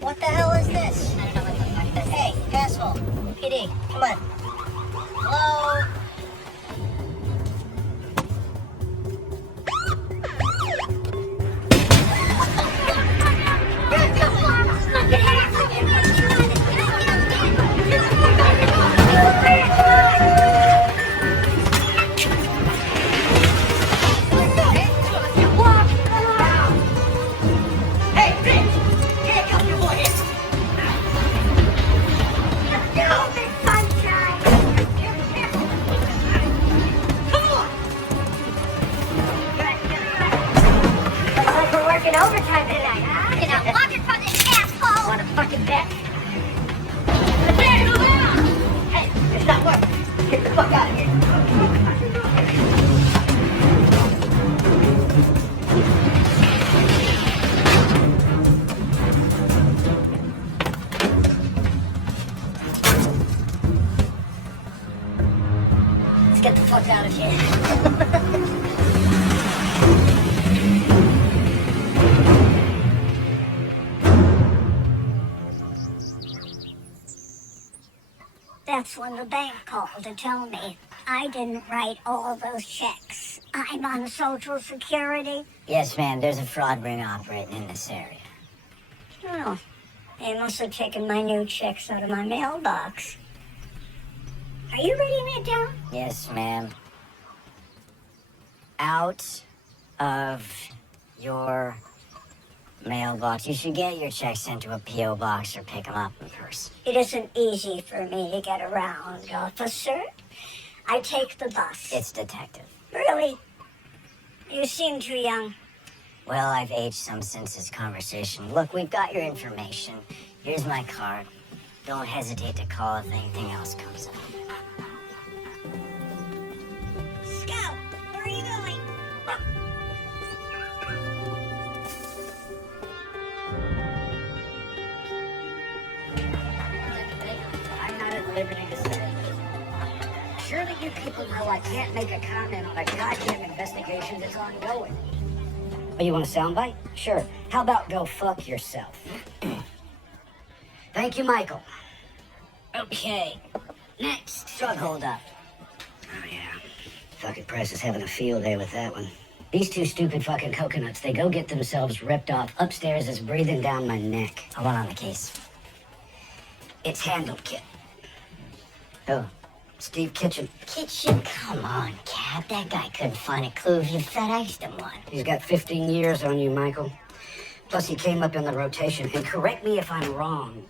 What the hell is this? I don't know what the fuck this is. Hey, asshole. PD, come on. Hello? Overtime tonight, huh? You know, walk in front of this asshole! Want a fucking bet? Hey, it's not working. Get the fuck out of here. Let's get the fuck out of here. That's when the bank called to tell me I didn't write all those checks. I'm on Social Security. Yes, ma'am. There's a fraud ring operating in this area. Oh, they must have taken my new checks out of my mailbox. Are you writing that down? Yes, ma'am. Out of your mailbox. You should get your checks sent to a P.O. box or pick them up in person. It isn't easy for me to get around, officer. I take the bus. It's detective. Really? You seem too young. Well, I've aged some since this conversation. Look, we've got your information. Here's my card. Don't hesitate to call if anything else comes up. Scout, where are you going? I'm not at liberty to say. Surely you people know I can't make a comment on a goddamn investigation that's ongoing. Oh, you want a soundbite? Sure. How about go fuck yourself? Thank you, Michael. Okay. Next. Drug hold up. Oh, yeah. Fucking press is having a field day with that one. These two stupid fucking coconuts, they go get themselves ripped off. Upstairs is breathing down my neck. I want on the case. It's handled, kid. Oh, Steve Kitchen. Kitchen? Come on, Cap. That guy couldn't find a clue if you FedExed him one. He's got 15 years on you, Michael. Plus, he came up in the rotation. And correct me if I'm wrong.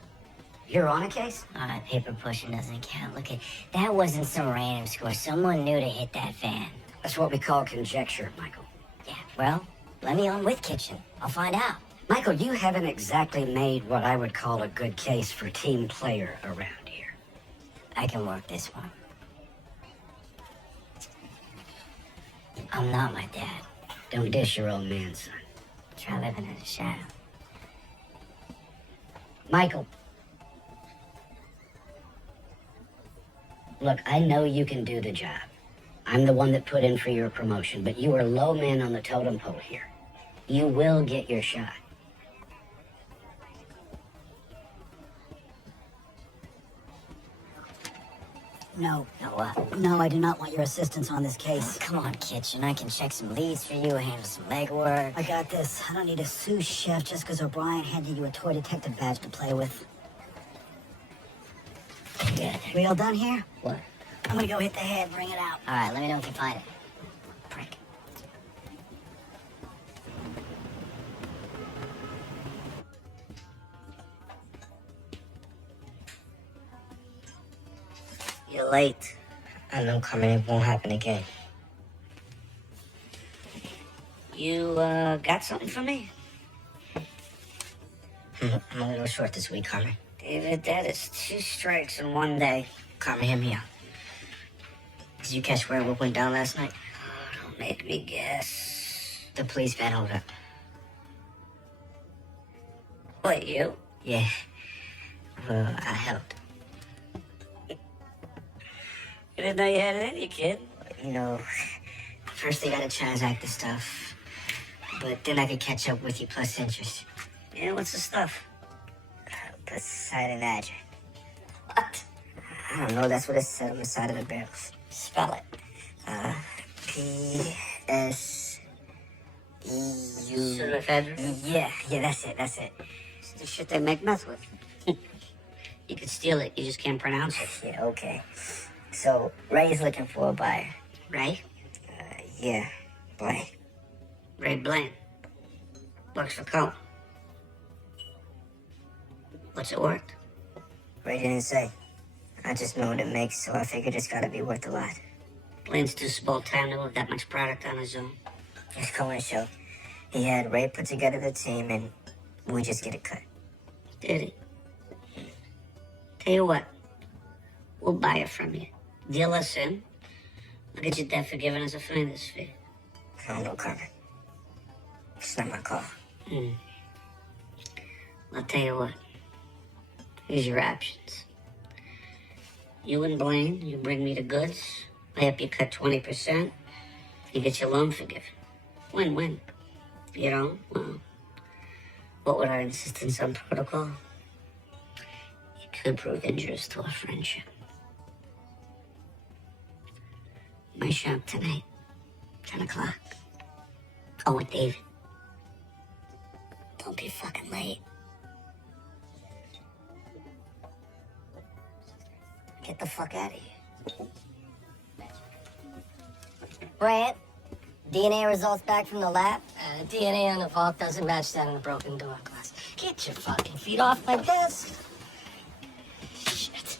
You're on a case? All right, paper pushing doesn't count. Look, that wasn't some random score. Someone knew to hit that van. That's what we call conjecture, Michael. Yeah, well, let me on with Kitchen. I'll find out. Michael, you haven't exactly made what I would call a good case for team player around here. I can work this one. I'm not my dad. Don't dish your old man, son. Try living in the shadow. Michael. Look, I know you can do the job. I'm the one that put in for your promotion, but you are low man on the totem pole here. You will get your shot. No. No what? No, I do not want your assistance on this case. Come on, Kitchen. I can check some leads for you, handle some legwork. I got this. I don't need a sous chef just because O'Brien handed you a toy detective badge to play with. Good. We all done here? What? I'm gonna go hit the head, bring it out. All right, let me know if you find it. Prick. You're late. I know coming, it won't happen again. You, got something for me? I'm a little short this week, Carmen. David, that is 2 strikes in one day. Carmen, hear me out. Did you catch where what went down last night? Oh, don't make me guess. The police van hold up. What, you? Yeah. Well, I helped. You didn't know you had it in you, kid. You know, first they gotta transact the stuff, but then I could catch up with you plus interest. Yeah, what's the stuff? Poseidon Adrian. What? I don't know, that's what it said on the side of the barrel. Spell it. P-S-E-U... Pseudoephedrine? Yeah, that's it. It's the shit they make meth with. You could steal it, you just can't pronounce it. Yeah, okay. So, Ray's looking for a buyer. Ray? Yeah, Blaine. Ray Blaine. Works for Cone. What's it worth? Ray didn't say. I just know what it makes, so I figured it's gotta be worth a lot. Blaine's too small time to move that much product on his own. Just Cohen show. He had Ray put together the team, and we just get a cut. Did he? Tell you what, we'll buy it from you. Deal us in. I'll get you debt forgiven as a finder's fee. I don't know, Carmen. It's not my call. I'll tell you what. Here's your options. You and Blaine, you bring me the goods. I help you cut 20%. You get your loan forgiven. Win-win. If you don't, well, what would our insistence on protocol? It could prove injurious to our friendship. My shop tonight, 10 o'clock. Oh, with David. Don't be fucking late. Get the fuck out of here. Brant, DNA results back from the lab? DNA on the vault doesn't match that on the broken door glass. Get your fucking feet off my desk. Shit.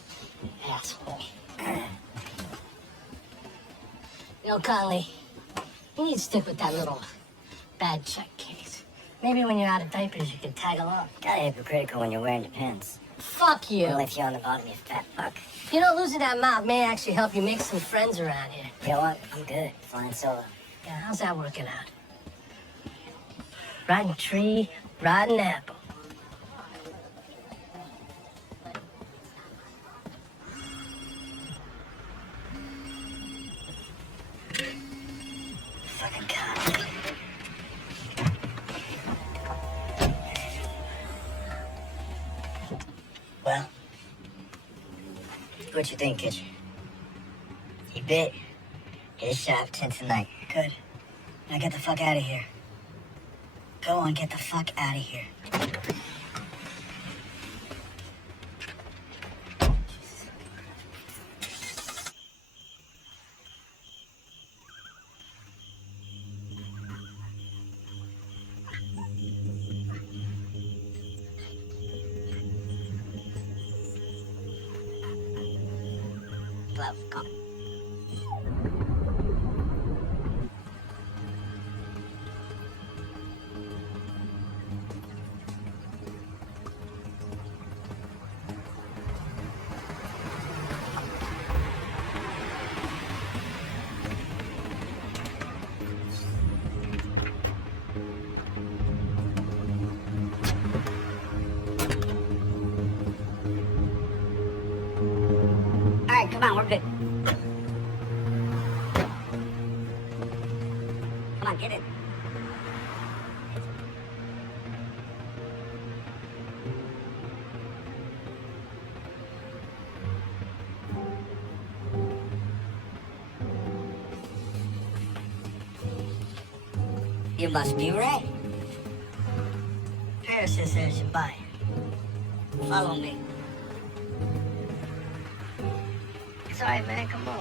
Asshole. You know, Conley, you need to stick with that little bad check case. Maybe when you're out of diapers, you can tag along. Gotta hypocritical when you're wearing your pants. Fuck you. I'll lift you on the bottom, you fat fuck. You know, losing that mouth may actually help you make some friends around here. You know what? I'm good. Flying solo. Yeah, how's that working out? Rotten tree, rotten apple. Fucking God. Well, what you think, Kitchen? He bit. His shop 10 tonight. Good. Now get the fuck out of here. Go on, get the fuck out of here. Love, come. All right, come on, we're good. Come on, get in. You must be Ray. Harrison says you buy it. Follow me. It's all right, man. Come on.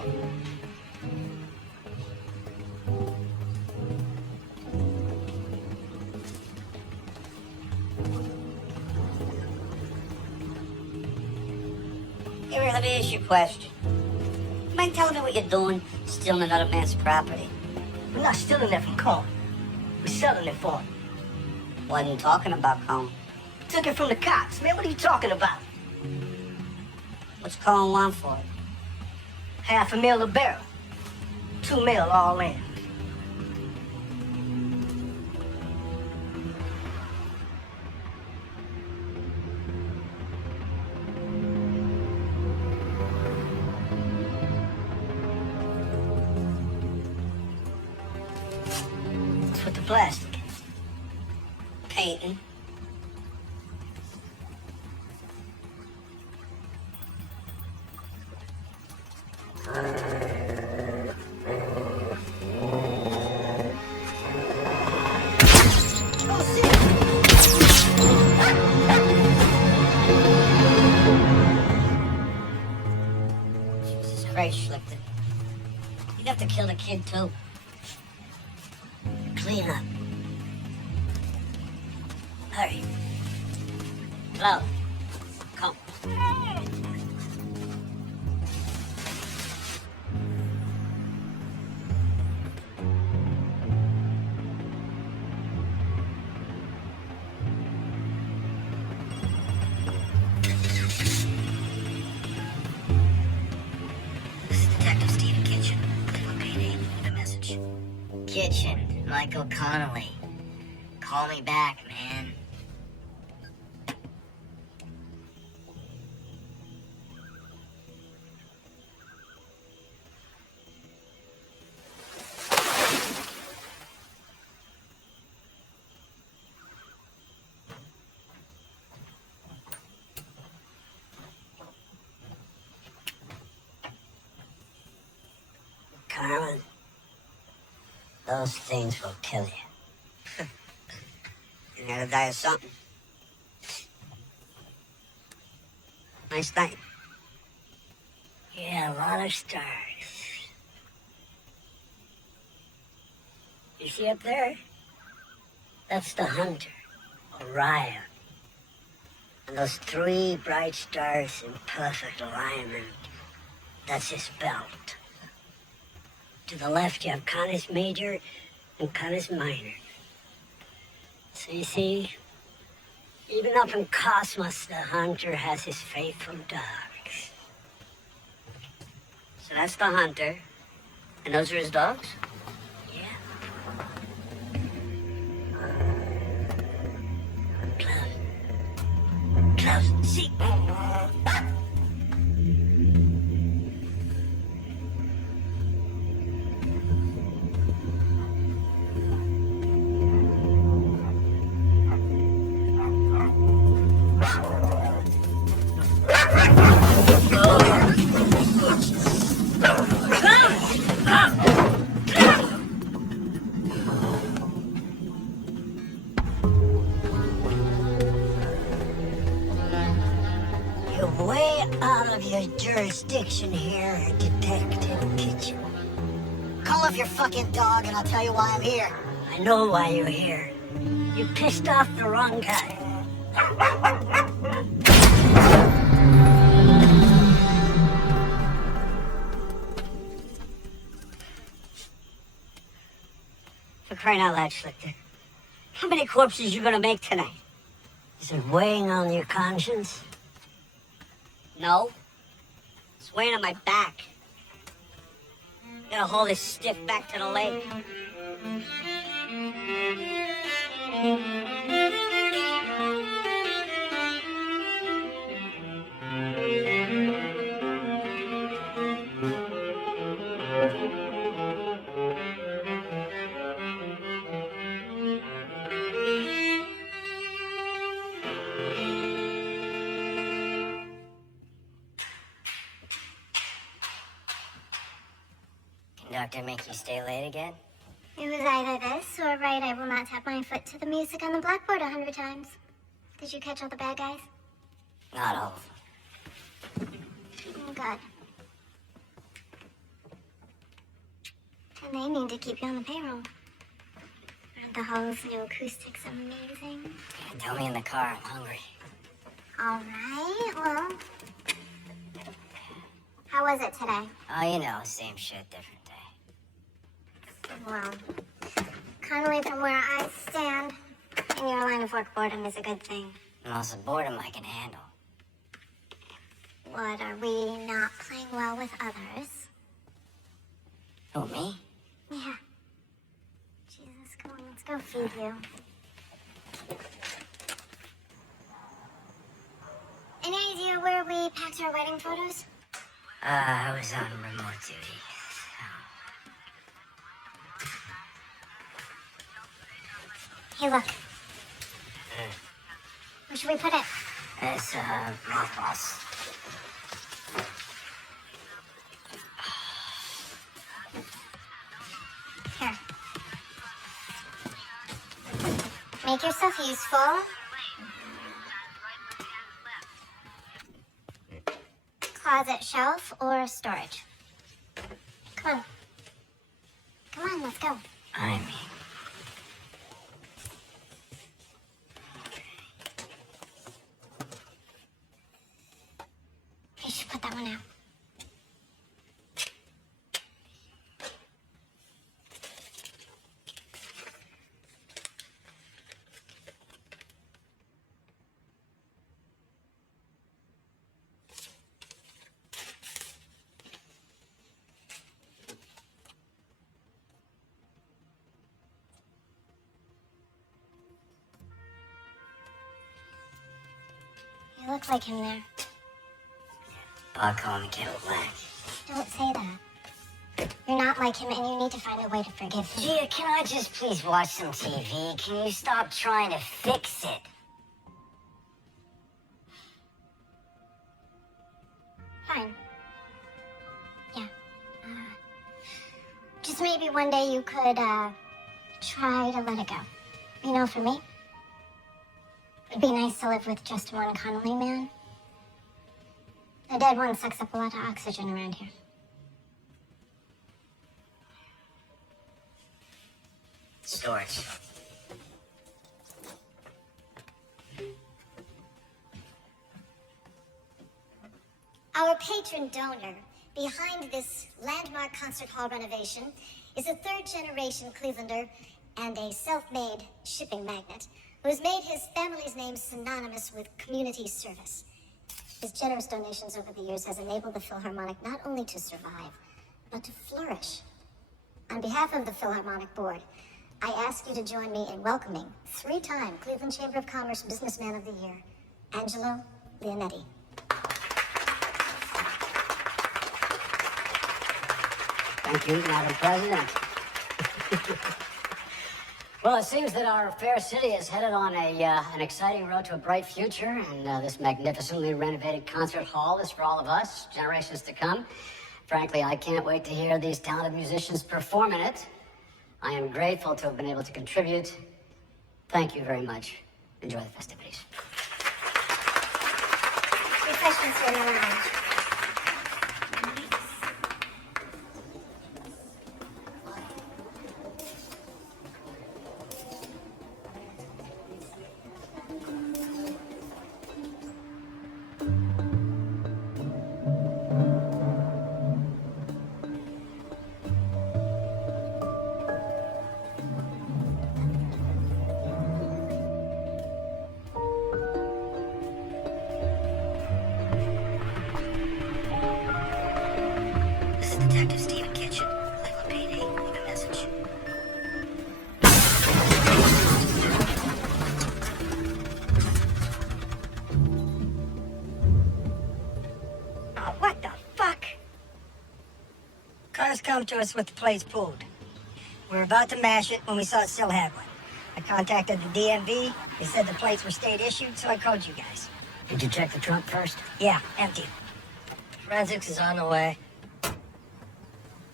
Here, let me ask you a question. Mind telling me what you're doing, stealing another man's property? We're not stealing it from Cone. We're selling it for him. Wasn't talking about Cone. Took it from the cops. Man, what are you talking about? What's Cone want for it? $500,000 a barrel. $2 million all in. What's with the plastic? Painting. Jesus Christ, Schlichter. You'd have to kill the kid, too. Clean up. Hurry. Hello. Come. Kitchen, Michael Connolly. Call me back, man. Carmen, those things will kill you. You gotta die of something. Nice night. Yeah, a lot of stars. You see up there? That's the hunter, Orion. And those three bright stars in perfect alignment, that's his belt. To the left, you have Canis Major and Canis Minor. So you see, even up in Cosmos, the hunter has his faithful dogs. So that's the hunter, and those are his dogs? Yeah. Close. See? You're way out of your jurisdiction here, Detective Kitchen. Call off your fucking dog and I'll tell you why I'm here. I know why you're here. You pissed off the wrong guy. For crying out loud, Schlichter. How many corpses you gonna make tonight? Is it weighing on your conscience? No. It's weighing on my back. Gotta haul this stiff back to the lake. Doctor make you stay late again? It was either this or right, I will not tap my foot to the music on the blackboard 100 times. Did you catch all the bad guys? Not all of them. Oh, God. And they need to keep you on the payroll. Aren't the hall's new acoustics amazing? Yeah, tell me in the car, I'm hungry. All right, well... How was it today? Oh, you know, same shit, different day. Well, Connolly, from where I stand, in your line of work, boredom is a good thing. And also boredom I can handle. What, are we not playing well with others? Who, me? Yeah. Jesus, come on, let's go feed you. Any idea where we packed our wedding photos? I was on remote duty. Hey, look. Where should we put it? It's, mothballs. Make yourself useful. Closet, shelf, or storage? Come on. Come on, let's go. I mean... You should put that one out. You look like him there. I'll call him Kettle Black. Don't say that. You're not like him, and you need to find a way to forgive him. Gia, can I just please watch some TV? Can you stop trying to fix it? Fine. Yeah. Just maybe one day you could, try to let it go. You know, for me, it'd be nice to live with just one Connolly man. The dead one sucks up a lot of oxygen around here. Storage. Our patron donor behind this landmark concert hall renovation is a third-generation Clevelander and a self-made shipping magnate who has made his family's name synonymous with community service. His generous donations over the years has enabled the Philharmonic not only to survive, but to flourish. On behalf of the Philharmonic Board, I ask you to join me in welcoming three-time Cleveland Chamber of Commerce Businessman of the Year, Angelo Leonetti. Thank you, Madam President. Well, it seems that our fair city is headed on an exciting road to a bright future, and this magnificently renovated concert hall is for all of us, generations to come. Frankly, I can't wait to hear these talented musicians perform in it. I am grateful to have been able to contribute. Thank you very much. Enjoy the festivities. Refreshments are in the lounge. Come to us with the plates pulled. We were about to mash it when we saw it still had one. I contacted the DMV. They said the plates were state issued, so I called you guys. Did you check the trunk first? Yeah, empty. Forensics is on the way.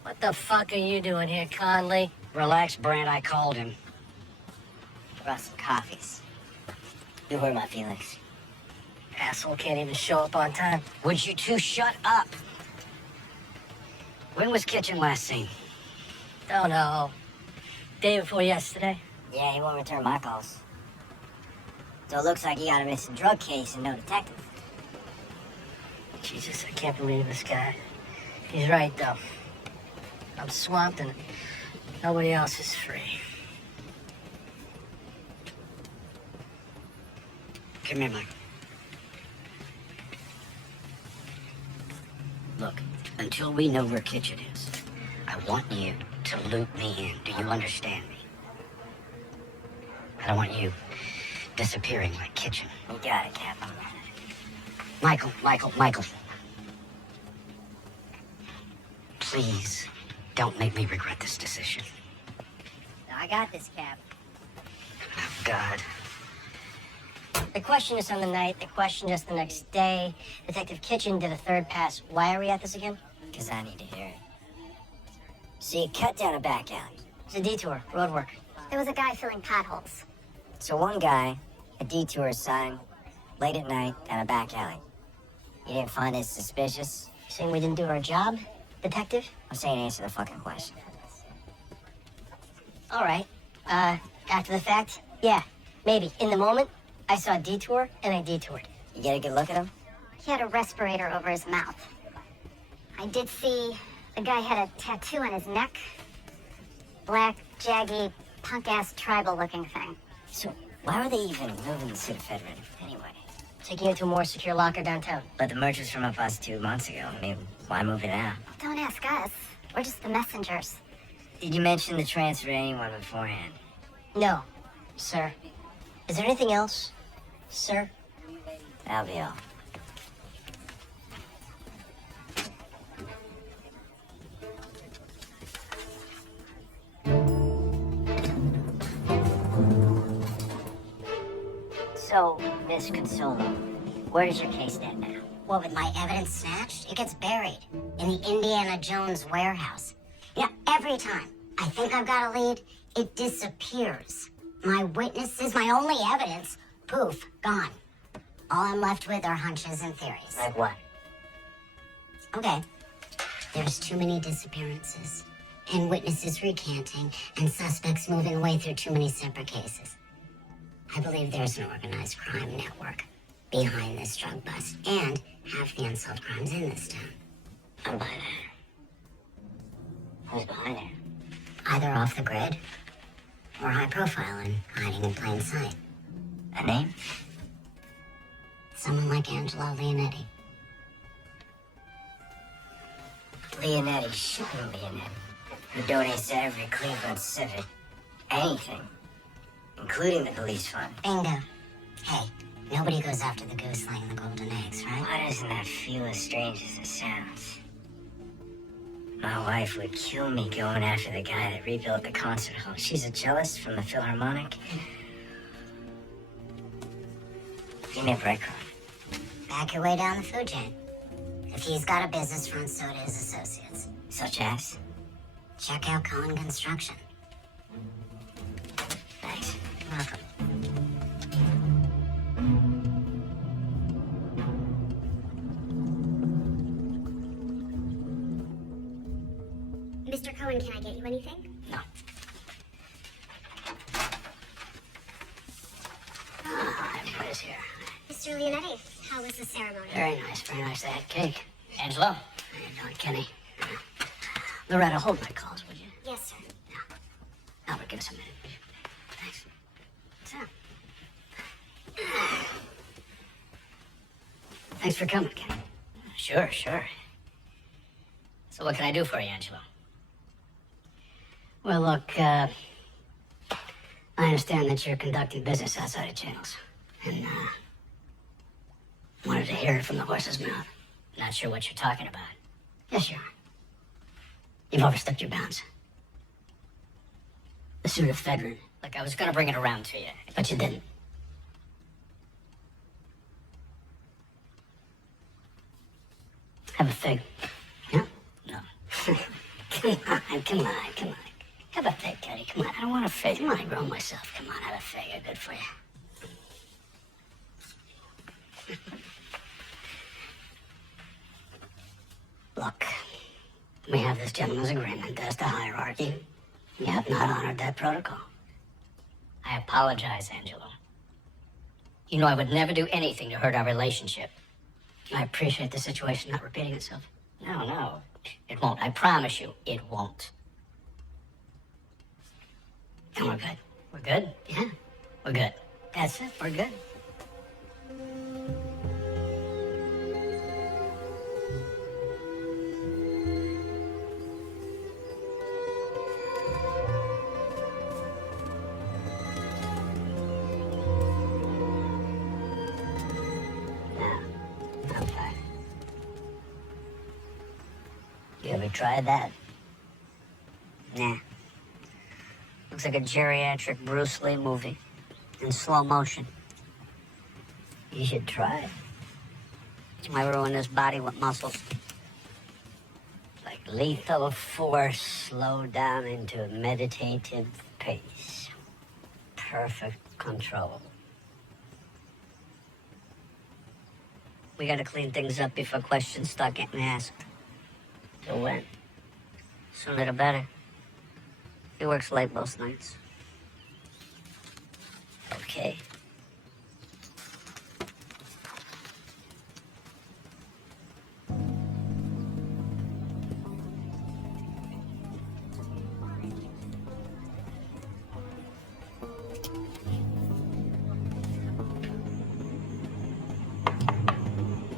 What the fuck are you doing here, Conley? Relax, Brand. I called him. Brought some coffees. You hurt my feelings. Asshole can't even show up on time. Would you two shut up? When was Kitchen last seen? Don't know. Day before yesterday. Yeah, he won't return my calls. So it looks like you got a missing drug case and no detective. Jesus, I can't believe this guy. He's right, though. I'm swamped and nobody else is free. Come here, Mike. Look, until we know where Kitchen is, I want you to loop me in. Do you understand me? I don't want you disappearing like Kitchen. You got it, Captain. Michael. Please, don't make me regret this decision. I got this, Cap. Oh, God. The question is on the night, the question just the next day. Detective Kitchen did a third pass. Why are we at this again? Because I need to hear it. So you cut down a back alley. It's a detour, road work. There was a guy filling potholes. So one guy, a detour sign, late at night down a back alley. You didn't find this suspicious? You saying we didn't do our job, detective? I'm saying answer the fucking question. All right. After the fact, yeah, maybe. In the moment, I saw a detour, and I detoured. You get a good look at him? He had a respirator over his mouth. I did see the guy had a tattoo on his neck. Black, jaggy, punk-ass tribal-looking thing. So why were they even moving the Pseudo-Federate anyway? Taking it to a more secure locker downtown. But the merge was from us 2 months ago. I mean, why move it out? Don't ask us. We're just the messengers. Did you mention the transfer to anyone beforehand? No, sir. Is there anything else, sir? That'll be all. So, Miss Consolo, where does your case stand now? Well, with my evidence snatched, it gets buried in the Indiana Jones warehouse. You know, every time I think I've got a lead, it disappears. My witnesses, my only evidence, poof, gone. All I'm left with are hunches and theories. Like what? Okay, there's too many disappearances, and witnesses recanting, and suspects moving away through too many separate cases. I believe there's an organized crime network behind this drug bust, and half the unsolved crimes in this town. I'm behind that. Who's behind it? Either off the grid, or high profile and hiding in plain sight. A name? Someone like Angelo Leonetti. Leonetti, shooting Leonetti, who donates to every Cleveland Civic anything, including the police fund. Bingo. Hey, nobody goes after the goose laying the golden eggs, right? Why doesn't that feel as strange as it sounds? My wife would kill me going after the guy that rebuilt the concert hall. She's a cellist from the Philharmonic. You never I call. Back your way down the food chain. If he's got a business front, so do his associates. Such as? Check out Cohen Construction. Thanks. Welcome. Mr. Cohen, can I get you anything? No. Everybody's here. Mr. Leonetti, how was the ceremony? Very nice, very nice. They had cake. Angelo? How you doing, Kenny? Loretta, hold my calls, would you? Yes, sir. Albert, give us a minute. Thanks. What's up? Thanks for coming, Kenny. Sure, sure. So what can I do for you, Angelo? Well, look, I understand that you're conducting business outside of channels. And, wanted to hear it from the horse's mouth. Not sure what you're talking about. Yes, you are. You've overstepped your bounds. The Pseudo-Federate. Look, I was gonna bring it around to you, but you didn't. Have a fig. Yeah? No. Come on. Have a fig, Teddy. Come on, I don't want a fig. Come on, I grow myself. Come on, have a fig. They're good for you. Look, we have this gentleman's agreement as to hierarchy. You have not honored that protocol. I apologize, Angelo. You know I would never do anything to hurt our relationship. I appreciate the situation not repeating itself. No, it won't. I promise you, it won't. And we're good. We're good? Yeah, we're good. That's it, we're good. You ever tried that? Nah. Looks like a geriatric Bruce Lee movie in slow motion. You should try it. It might ruin this body with muscles. Like lethal force slowed down into a meditative pace. perfect control. We gotta clean things up before questions start getting asked. So when? Sooner the better. He works late most nights. Okay.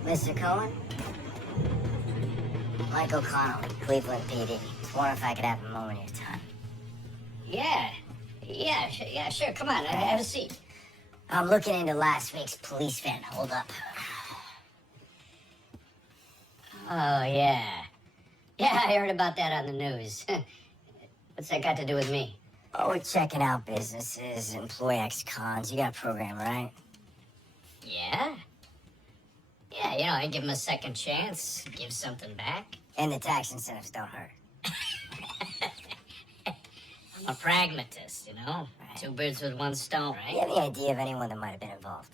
Mr. Cohen? Michael Connolly, Cleveland PD. Just wondering if I could have a moment of your time. Yeah, sure. Come on, have a seat. I'm looking into last week's police van holdup. Oh, yeah. Yeah, I heard about that on the news. What's that got to do with me? Oh, we're checking out businesses, employ ex-cons. You got a program, right? Yeah? Yeah, you know, I give them a second chance, give something back. And the tax incentives don't hurt. I'm a pragmatist, you know? Right. Two birds with one stone, right? Do you have any idea of anyone that might have been involved?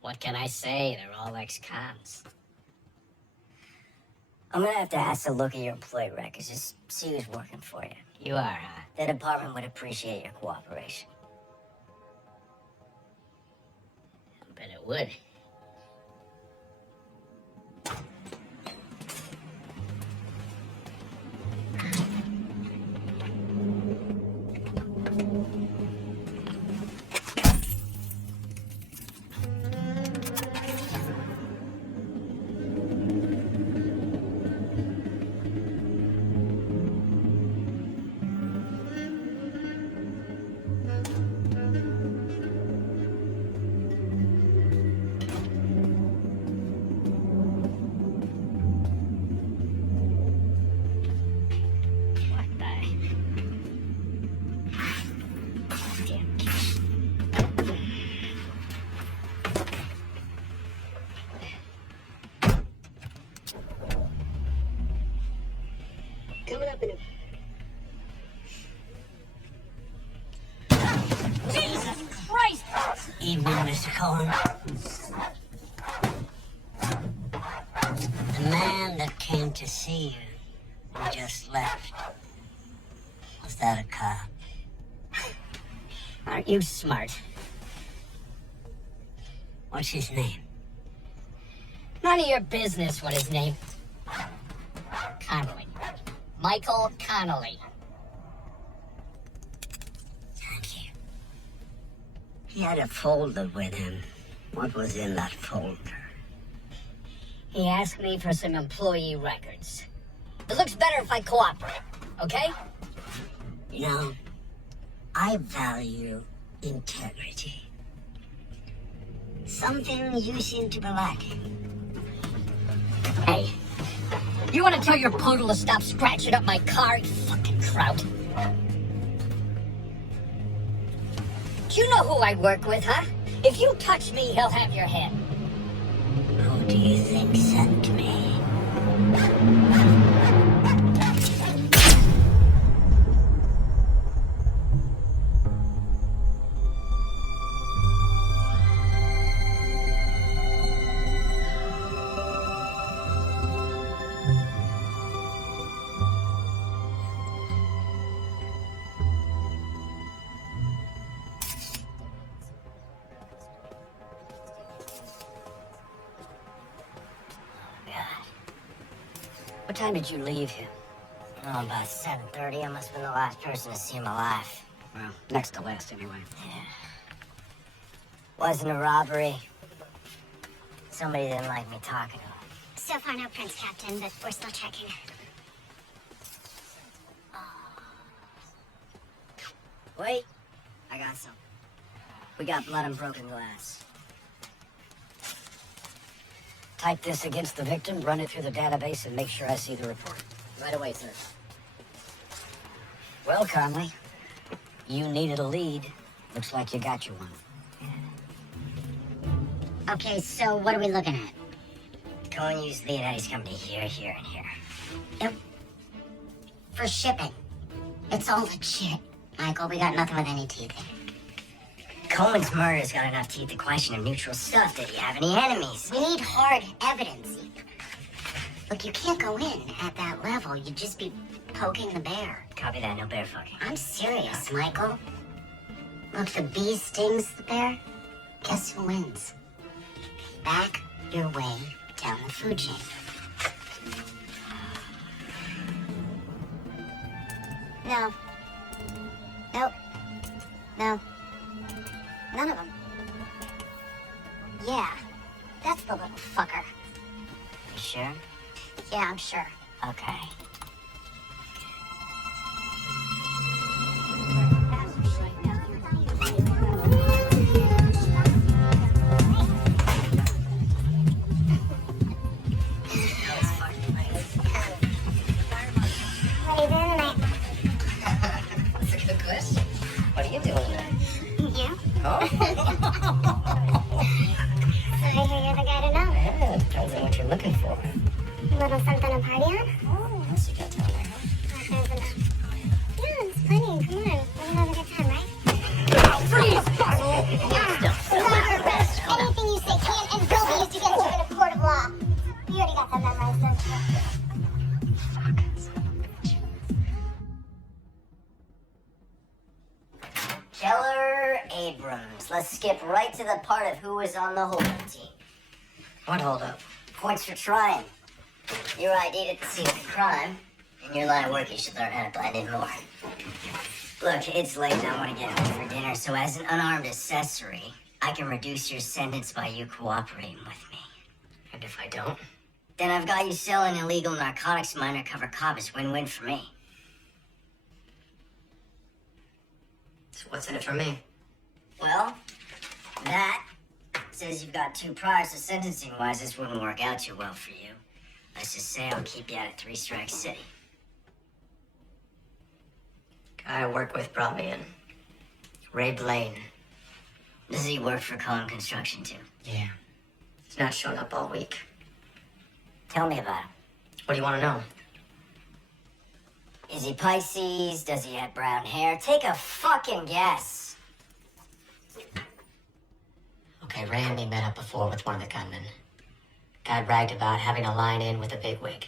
What can I say? They're all ex-cons. I'm gonna have to ask to look at your employee records, just see who's working for you. You are, huh? The department would appreciate your cooperation. I bet it would. Coming up in a... Jesus Christ! Evening, Mr. Cohen. The man that came to see you and just left. Was that a cop? Aren't you smart? What's his name? None of your business what his name. Connolly. Michael Connolly. Thank you. He had a folder with him. What was in that folder? He asked me for some employee records. It looks better if I cooperate, okay? You know, I value integrity. Something you seem to be lacking. Hey, you want to tell your poodle to stop scratching up my car, you fucking kraut? Do you know who I work with, huh? If you touch me, he'll have your head. Who do you think sent me? What time did you leave him? Oh, about 7:30. I must have been the last person to see him alive. Well, next to last, anyway. Yeah. Wasn't a robbery. Somebody didn't like me talking to him. So far, no prints, Captain, but we're still checking. Wait, I got some. We got blood and broken glass. Type this against the victim, run it through the database, and make sure I see the report. Right away, sir. Well, Conley, you needed a lead. Looks like you got you one. Okay, so what are we looking at? Cohen used Leonetti's company here, here, and here. Yep. For shipping. It's all legit. Michael, we got nothing with any teeth. Coleman's murder's got enough teeth to question him neutral stuff. Did he have any enemies? We need hard evidence. Look, you can't go in at that level. You'd just be poking the bear. Copy that, no bear fucking. I'm serious, Michael. Look, the bee stings the bear. Guess who wins? Back your way down the food chain. No. Nope. No. None of them. Yeah, that's the little fucker. You sure? Yeah, I'm sure. Okay. What are you doing tonight? That's a good question. What are you doing tonight? You? Oh. So I hear you're the guy to know. Yeah, depends on what you're looking for. A little something to party on? Oh, what's you got down there? All kinds of enough. Yeah, it's plenty. Come on. We'll have a good time, right? Anything you say can and will be used against you in a court of law. You already got that memorized, don't you? Keller Abrams. Let's skip right to the part of who was on the hold-up team. What hold-up? Points for trying. Your ID at the scene of the crime. In your line of work, you should learn how to blend in more. Look, it's late and I want to get home for dinner, so as an unarmed accessory, I can reduce your sentence by you cooperating with me. And if I don't? Then I've got you selling illegal narcotics to my undercover cop. It's win-win for me. So what's in it for me? Well, that says you've got 2 priors, so sentencing-wise, this wouldn't work out too well for you. Let's just say I'll keep you out of 3 Strike City. Guy I work with brought me in. Ray Blaine. Does he work for Cohen Construction, too? Yeah. He's not shown up all week. Tell me about him. What do you want to know? Is he Pisces? Does he have brown hair? Take a fucking guess. Okay, Ray and me met up before with one of the gunmen. Guy bragged about having a line-in with a bigwig.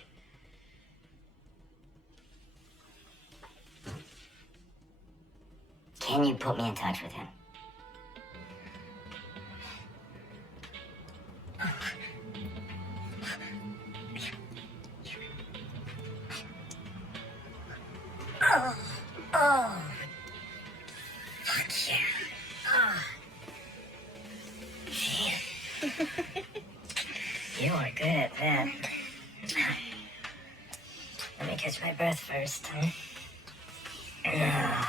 Can you put me in touch with him? Oh. Fuck yeah. Oh. Man. You are good at that. Let me catch my breath first, huh? Yeah.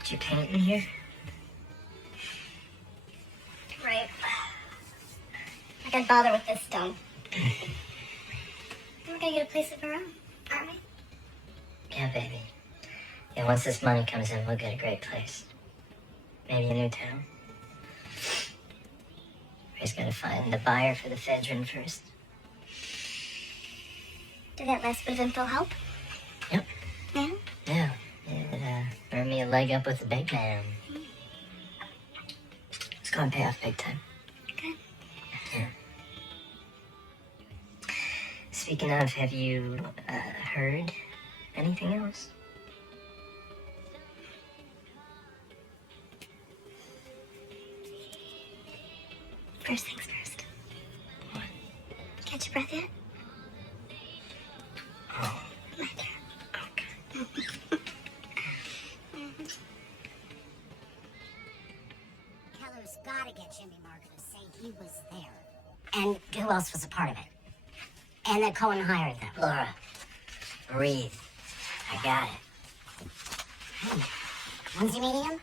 Did you paint in here? Right. I can't bother with this stone. We're gonna get a place of our own, aren't we? Yeah, baby. Yeah, once this money comes in, we'll get a great place. Maybe a new town. We just gotta find the buyer for the Fedrin first. Did that last bit of info help? Yep. Yeah? Yeah. It earned me a leg up with the big man. It's gonna pay off big time. Okay. Yeah. Speaking of, have you heard anything else? First things first. What? Catch your breath yet? Oh. My turn. Okay. Keller's gotta get Jimmy Marker to say he was there. And who else was a part of it? And that Cohen hired them. Laura, breathe. I got it. Hey, when's he meeting him?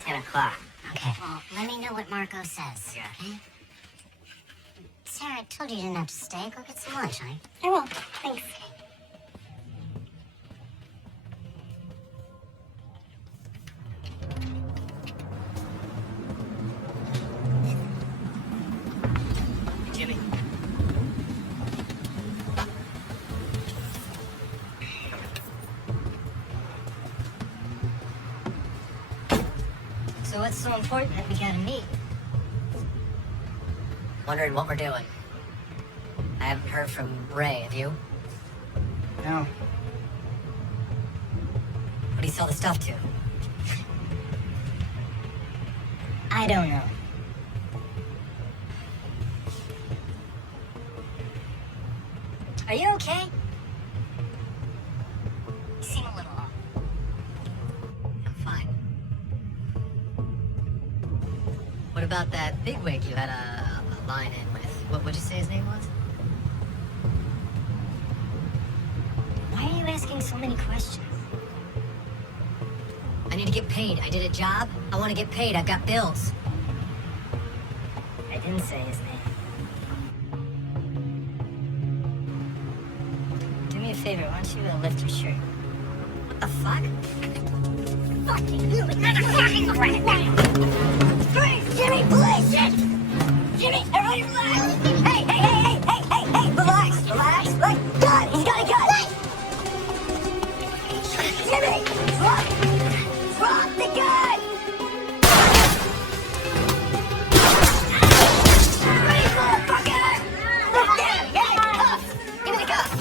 10 o'clock. Okay, well, let me know what Marco says, Yeah. okay? Sarah, I told you didn't have to stay. Go get some lunch, honey. I will. Thanks. So what's so important that we gotta meet? Wondering what we're doing. I haven't heard from Ray, have you? No. What do you sell the stuff to? I don't know. Are you okay? You seem a little off. I'm fine. What about that bigwig you had a line in with? What would you say his name was? Why are you asking so many questions? I need to get paid. I did a job. I want to get paid. I've got bills. I didn't say his name. Do me a favor, why don't you lift your shirt? What the fuck? Fucking you, motherfucking Jimmy, please! Jimmy, everybody relax! Hey, relax! Like, gun! He's got a gun! Jimmy, drop the gun! Ready for it, fucker! Hey, cuffs! Give me the cuffs!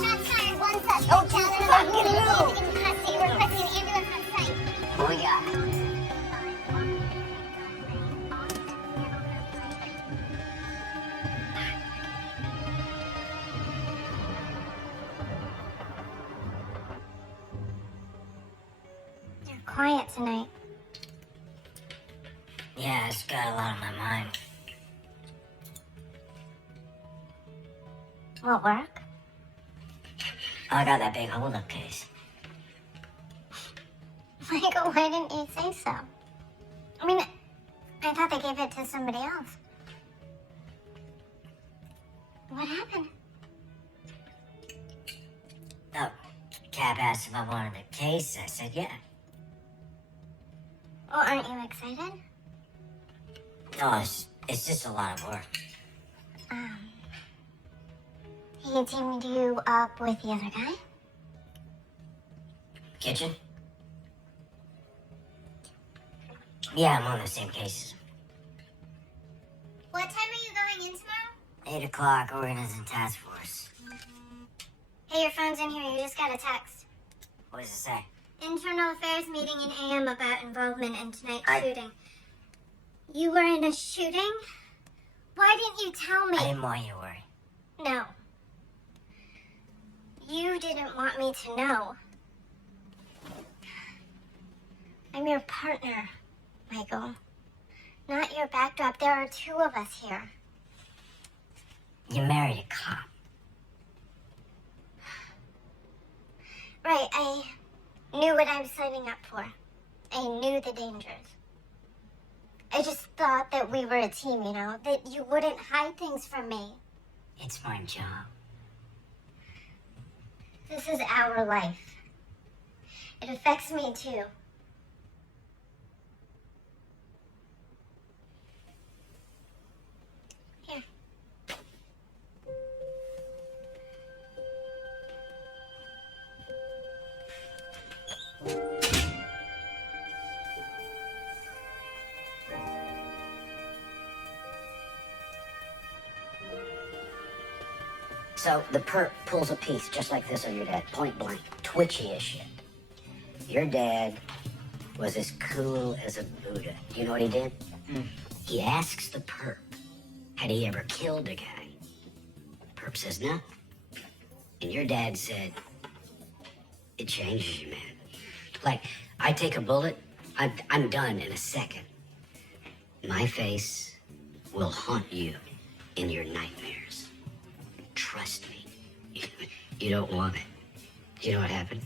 Shots fired, one suspect Oh, down and fucking another move! in custody. Requesting an ambulance on site. What we got? You're quiet tonight. Yeah, I just got a lot on my mind. What, work? I got that big hold-up case. Michael, why didn't you say so? I mean, I thought they gave it to somebody else. What happened? Oh, Cap asked if I wanted the case. I said yeah. Well, aren't you excited? No, it's just a lot of work. He teamed you up with the other guy? Kitchen? Yeah, I'm on the same cases. What time are you going in tomorrow? 8 o'clock, organizing task force. Hey, your phone's in here. You just got a text. What does it say? Internal affairs meeting in AM about involvement in tonight's I- shooting. You were in a shooting? Why didn't you tell me? I didn't want you to worry. No. You didn't want me to know. I'm your partner, Michael. Not your backdrop. There are two of us here. You married a cop. Right, I knew what I was signing up for. I knew the dangers. I just thought that we were a team, you know, that you wouldn't hide things from me. It's my job. This is our life. It affects me too. Here. So the perp pulls a piece just like this on your dad, point blank, twitchy as shit. Your dad was as cool as a Buddha. You know what he did? He asks the perp, had he ever killed a guy? Perp says no. And your dad said, it changes you, man. Like, I take a bullet, I'm done in a second. My face will haunt you in your nightmares. Trust me. You don't want it. You know what happened?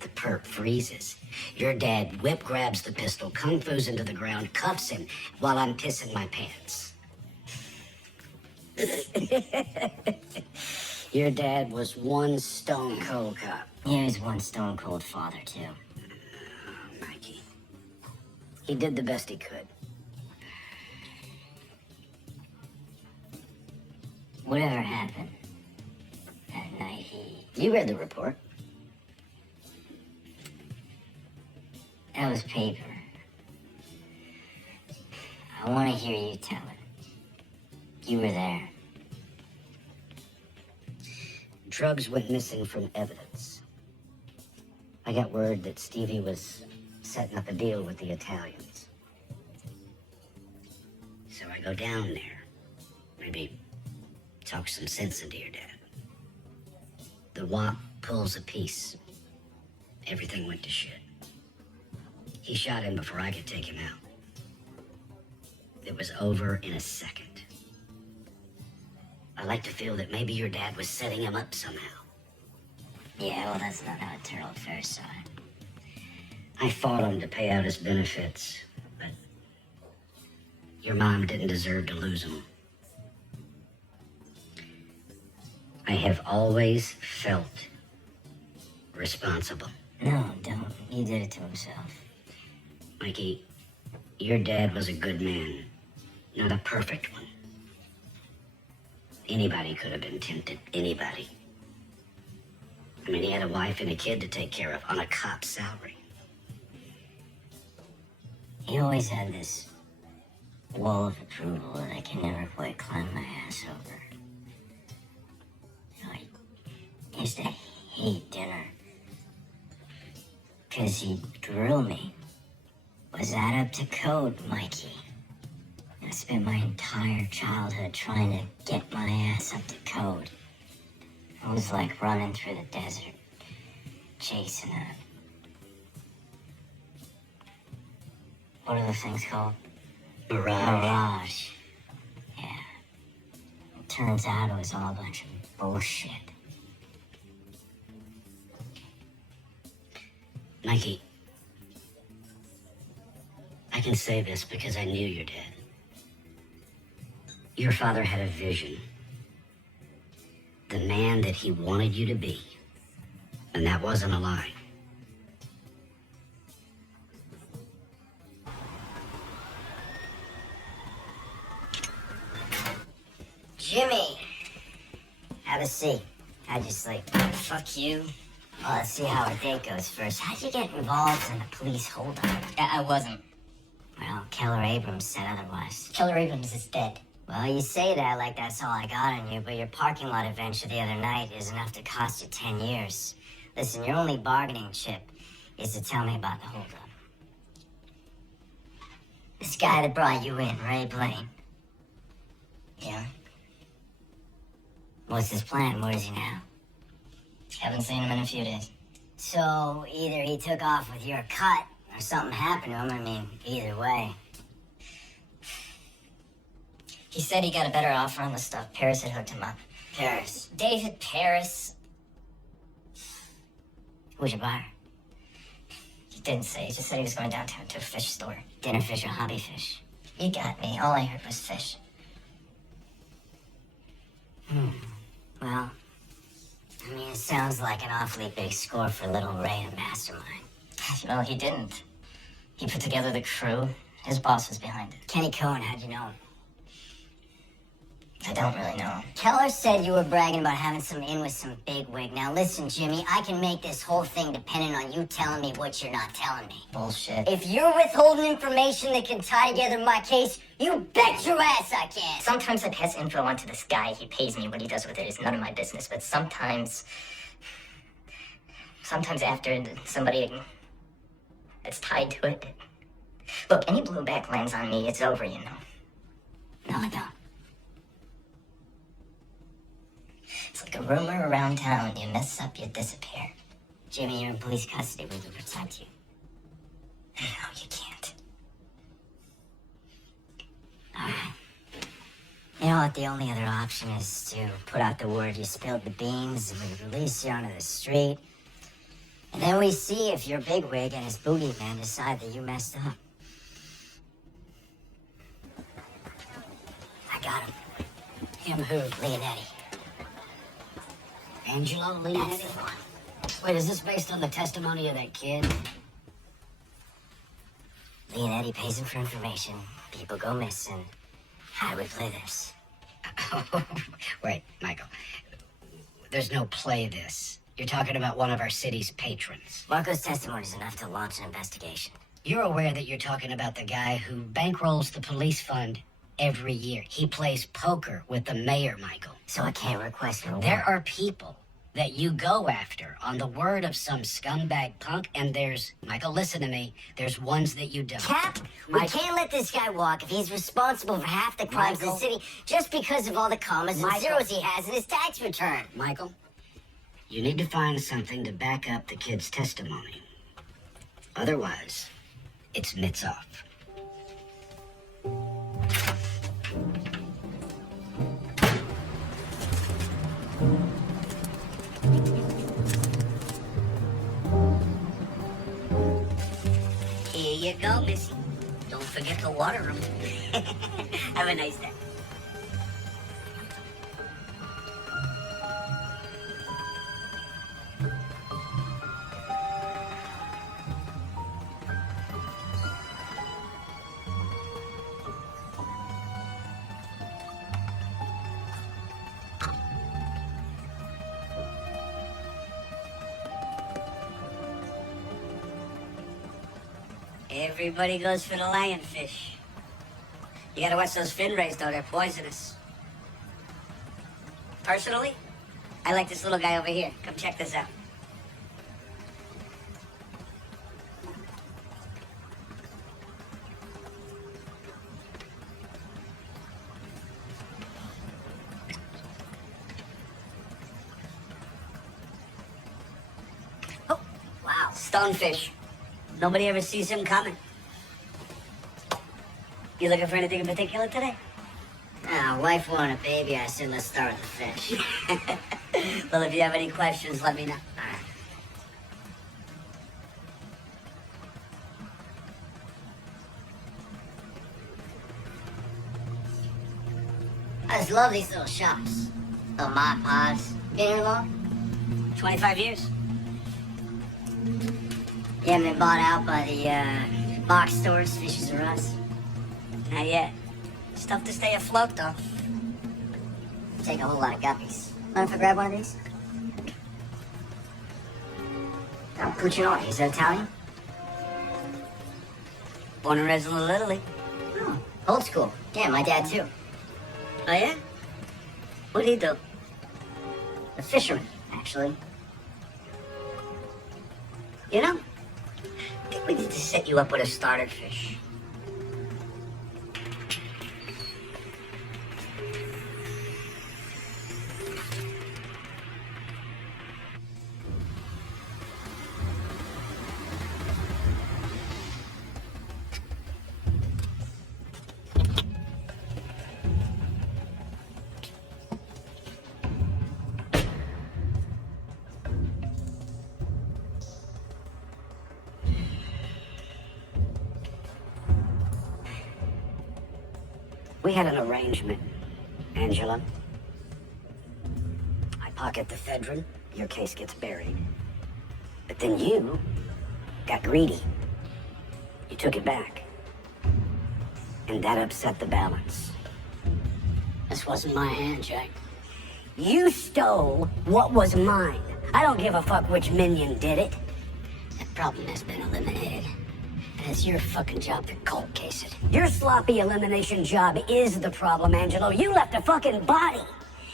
The perp freezes. Your dad whip grabs the pistol, kung fu's into the ground, cuffs him while I'm pissing my pants. Your dad was one stone cold cop. He was one stone cold father, too. Mikey. He did the best he could. Whatever happened that night, You read the report. That was paper. I want to hear you tell it. You were there. Drugs went missing from evidence. I got word that Stevie was setting up a deal with the Italians. So I go down there. Maybe talk some sense into your dad. The WAP pulls a piece. Everything went to shit. He shot him before I could take him out. It was over in a second. I like to feel that maybe your dad was setting him up somehow. Yeah, well, that's not how it turned out first, so I fought him to pay out his benefits, but your mom didn't deserve to lose him. I have always felt responsible. No, don't. He did it to himself. Mikey, your dad was a good man, not a perfect one. Anybody could have been tempted, anybody. I mean, he had a wife and a kid to take care of on a cop's salary. He always had this wall of approval that I can never quite climb my ass over. You know, I used to hate dinner. 'Cause he'd grill me. Was that up to code, Mikey? I spent my entire childhood trying to get my ass up to code. It was like running through the desert, chasing a... What are the things called? Mirage. Yeah. It turns out it was all a bunch of bullshit. Mikey, I can say this because I knew your dad. Your father had a vision. The man that he wanted you to be. And that wasn't a lie. Jimmy! Have a seat. How'd you sleep? Fuck you. Well, let's see how our date goes first. How'd you get involved in a police holdup? I wasn't. Well, Keller Abrams said otherwise. Keller Abrams is dead. Well, you say that like that's all I got on you, but your parking lot adventure the other night is enough to cost you 10 years. Listen, your only bargaining chip is to tell me about the holdup. This guy that brought you in, Ray Blaine. Yeah. What's his plan? Where is he now? Haven't seen him in a few days. So, either he took off with your cut, or something happened to him. I mean, either way. He said he got a better offer on the stuff. Paris had hooked him up. Paris. David Paris. Who's your buyer? He didn't say. He just said he was going downtown to a fish store. Dinner fish or hobby fish? You got me. All I heard was fish. Well, I mean, it sounds like an awfully big score for little Ray to mastermind. Well, he didn't. He put together the crew. His boss was behind it. Kenny Cohen, how'd you know him? I don't really know him. Keller said you were bragging about having some in with some bigwig. Now listen, Jimmy, I can make this whole thing dependent on you telling me what you're not telling me. Bullshit. If you're withholding information that can tie together my case, you bet your ass I can. Sometimes I pass info on to this guy. He pays me. What he does with it is none of my business. But sometimes after somebody that's tied to it. Look, any blowback lands on me, it's over, you know. No, I don't. It's like a rumor around town. You mess up, you disappear. Jimmy, you're in police custody. We can protect you. No, you can't. Alright. You know what? The only other option is to put out the word you spilled the beans and we release you onto the street. And then we see if your bigwig and his boogeyman decide that you messed up. I got him. Him who? Leonetti. Angelo That's Leonetti? the one. Wait, is this based on the testimony of that kid? Leonetti pays him for information. People go missing. How do we play this? Wait, Michael. There's no play this. You're talking about one of our city's patrons. Marco's testimony is enough to launch an investigation. You're aware that you're talking about the guy who bankrolls the police fund every year. He plays poker with the mayor, Michael. So I can't request a reward. There are people that you go after on the word of some scumbag punk, and there's, Michael, listen to me, there's ones that you don't. Cap, we can't let this guy walk if he's responsible for half the crimes in the city just because of all the commas and zeros he has in his tax return. Michael, you need to find something to back up the kid's testimony. Otherwise, it's mitts off. Here you go, Missy. Don't forget to water them. Have a nice day. Everybody goes for the lionfish. You gotta watch those fin rays, though. They're poisonous. Personally, I like this little guy over here. Come check this out. Oh, wow. Stonefish. Nobody ever sees him coming. You looking for anything in particular today? Wife wanted a baby. I said, let's start with the fish. Well, if you have any questions, let me know. All right. I just love these little shops. Little mom pods. Been here long? 25 years. You haven't been bought out by the box stores, Fishes R Us? Not yet. It's tough to stay afloat, though. Take a whole lot of guppies. Mind if I grab one of these? Puccinori, is that Italian? Born and raised in Little Italy. Oh, old school. Yeah, my dad too. Oh yeah? What'd he do? A fisherman, actually. You know, I think we need to set you up with a starter fish. We had an arrangement, Angela. I pocket the ephedrine, your case gets buried. But then you got greedy. You took it back. And that upset the balance. This wasn't my hand, Jack. You stole what was mine. I don't give a fuck which minion did it. That problem has been eliminated. And it's your fucking job to cold case it. Your sloppy elimination job is the problem, Angelo. You left a fucking body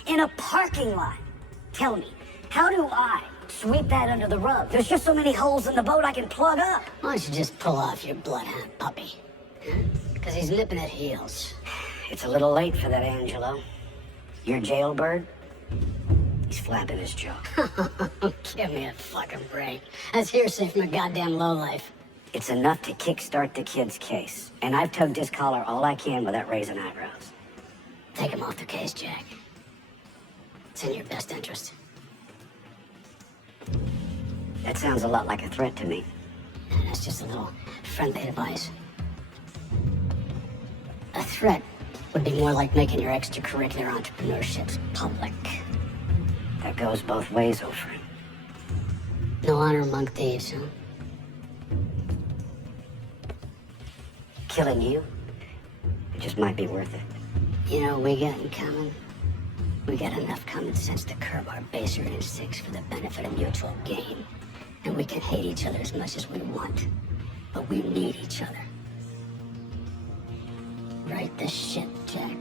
in a parking lot. Tell me, how do I sweep that under the rug? There's just so many holes in the boat I can plug up. Why don't you just pull off your bloodhound puppy? Because he's nipping at heels. It's a little late for that, Angelo. Your jailbird, he's flapping his jaw. Give me a fucking break. That's hearsay from a goddamn lowlife. It's enough to kickstart the kid's case. And I've tugged his collar all I can without raising eyebrows. Take him off the case, Jack. It's in your best interest. That sounds a lot like a threat to me. And that's just a little friendly advice. A threat would be more like making your extracurricular entrepreneurships public. That goes both ways, old friend. No honor among thieves, huh? Killing you, it just might be worth it. You know what we got in common? We got enough common sense to curb our baser instincts for the benefit of mutual gain. And we can hate each other as much as we want. But we need each other. Right this ship, Jack.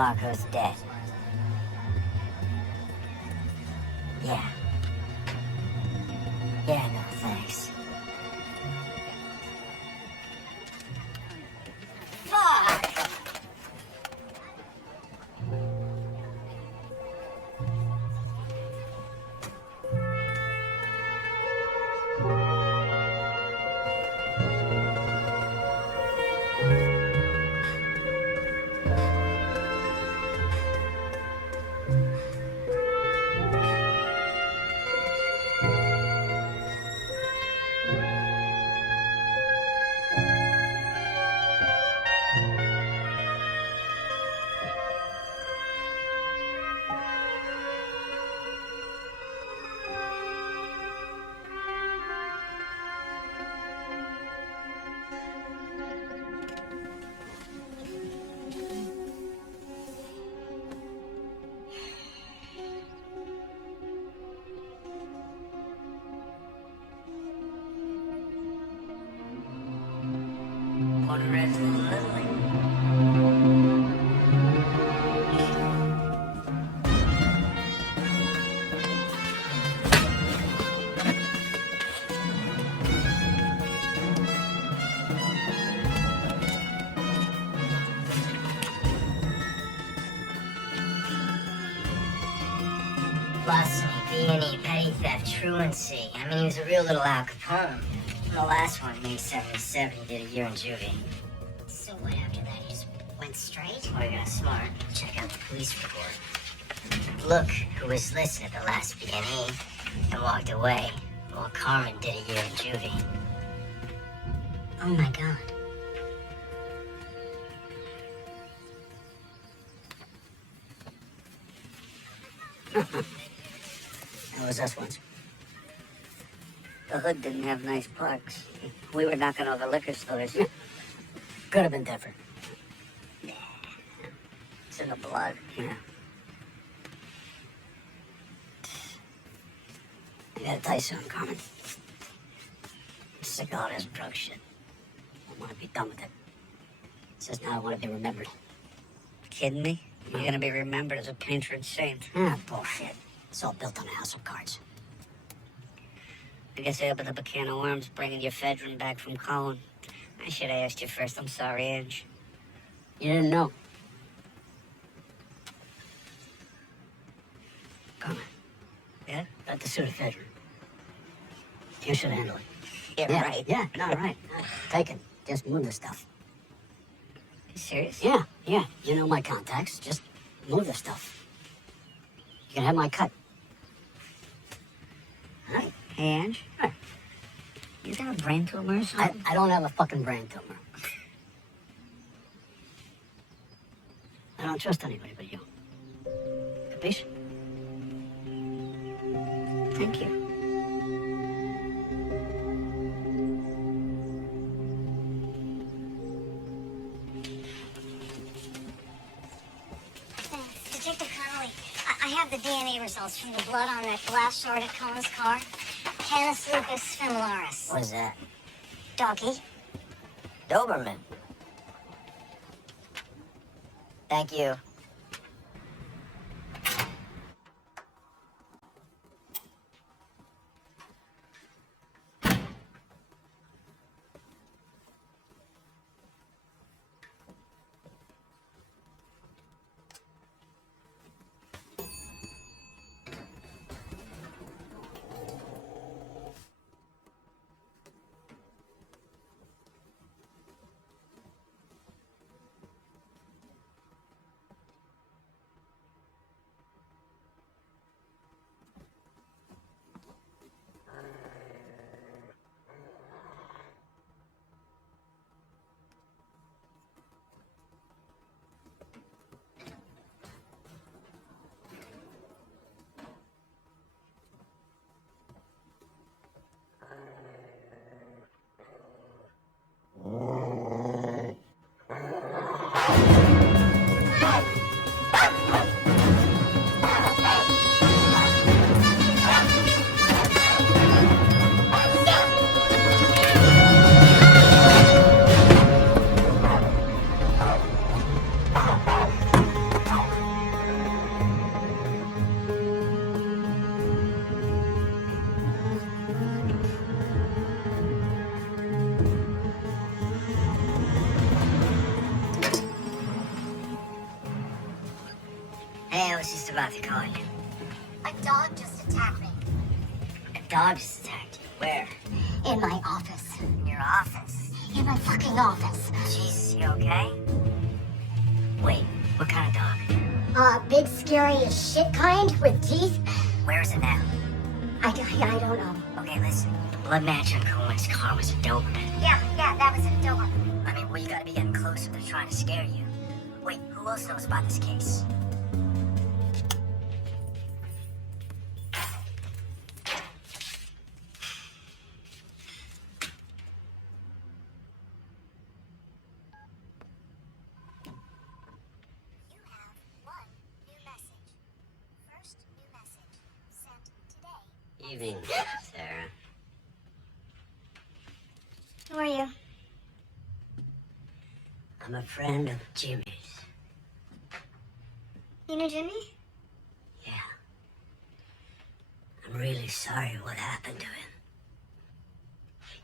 Marco's dead. Yeah. Yeah, no thanks. Fuck! One red lily. Larceny, B&E, petty theft, truancy. I mean, he was a real little Al Capone. The last one, May 77, he did a year in juvie. So what after that? He just went straight? Well, he got smart. Check out the police report. Look who was listed at the last B&E and walked away, while Carmen did a year in juvie. Oh my god. That was us once. The hood didn't have nice parks. We were knocking over liquor stores. Could have been different. Nah. It's in the blood. Yeah. I gotta tell you something, Carmen. I'm sick of all this drug shit. I want to be done with it. It's just now I want to be remembered. Kidding me? You're gonna be remembered as a patron saint. Ah, bullshit. It's all built on a house of cards. I guess I opened up a can of worms bringing your Fedrin back from Colin. I should have asked you first. I'm sorry, Ange. You didn't know. Come on. Yeah? Got the suit of Fedrin. You should handle it. Yeah, right. Yeah, no, right. Take it. Just move the stuff. You serious? Yeah. You know my contacts. Just move the stuff. You can have my cut. Huh? Hey, Ange? Huh. You got a brain tumor or something? I don't have a fucking brain tumor. I don't trust anybody but you. Capiche? Thank you. Detective Connolly, I have the DNA results from the blood on that glass shard at Cohen's car. Canis lupus familiaris. What is that? Doggy. Doberman. Thank you. Hey, I was just about to call you. A dog just attacked me. A dog just attacked you. Where? In my office. In your office? In my fucking office. Jesus, you okay? Wait, what kind of dog? Big, scary as shit kind with teeth. Where is it now? I don't know. Okay, listen. The blood match on Cohen's car was a Doberman. Yeah, that was a Doberman. I mean, well, you gotta be getting close if they're trying to scare you. Wait, who else knows about this case? Evening, Sarah. Who are you? I'm a friend of Jimmy's. You know Jimmy? Yeah. I'm really sorry what happened to him.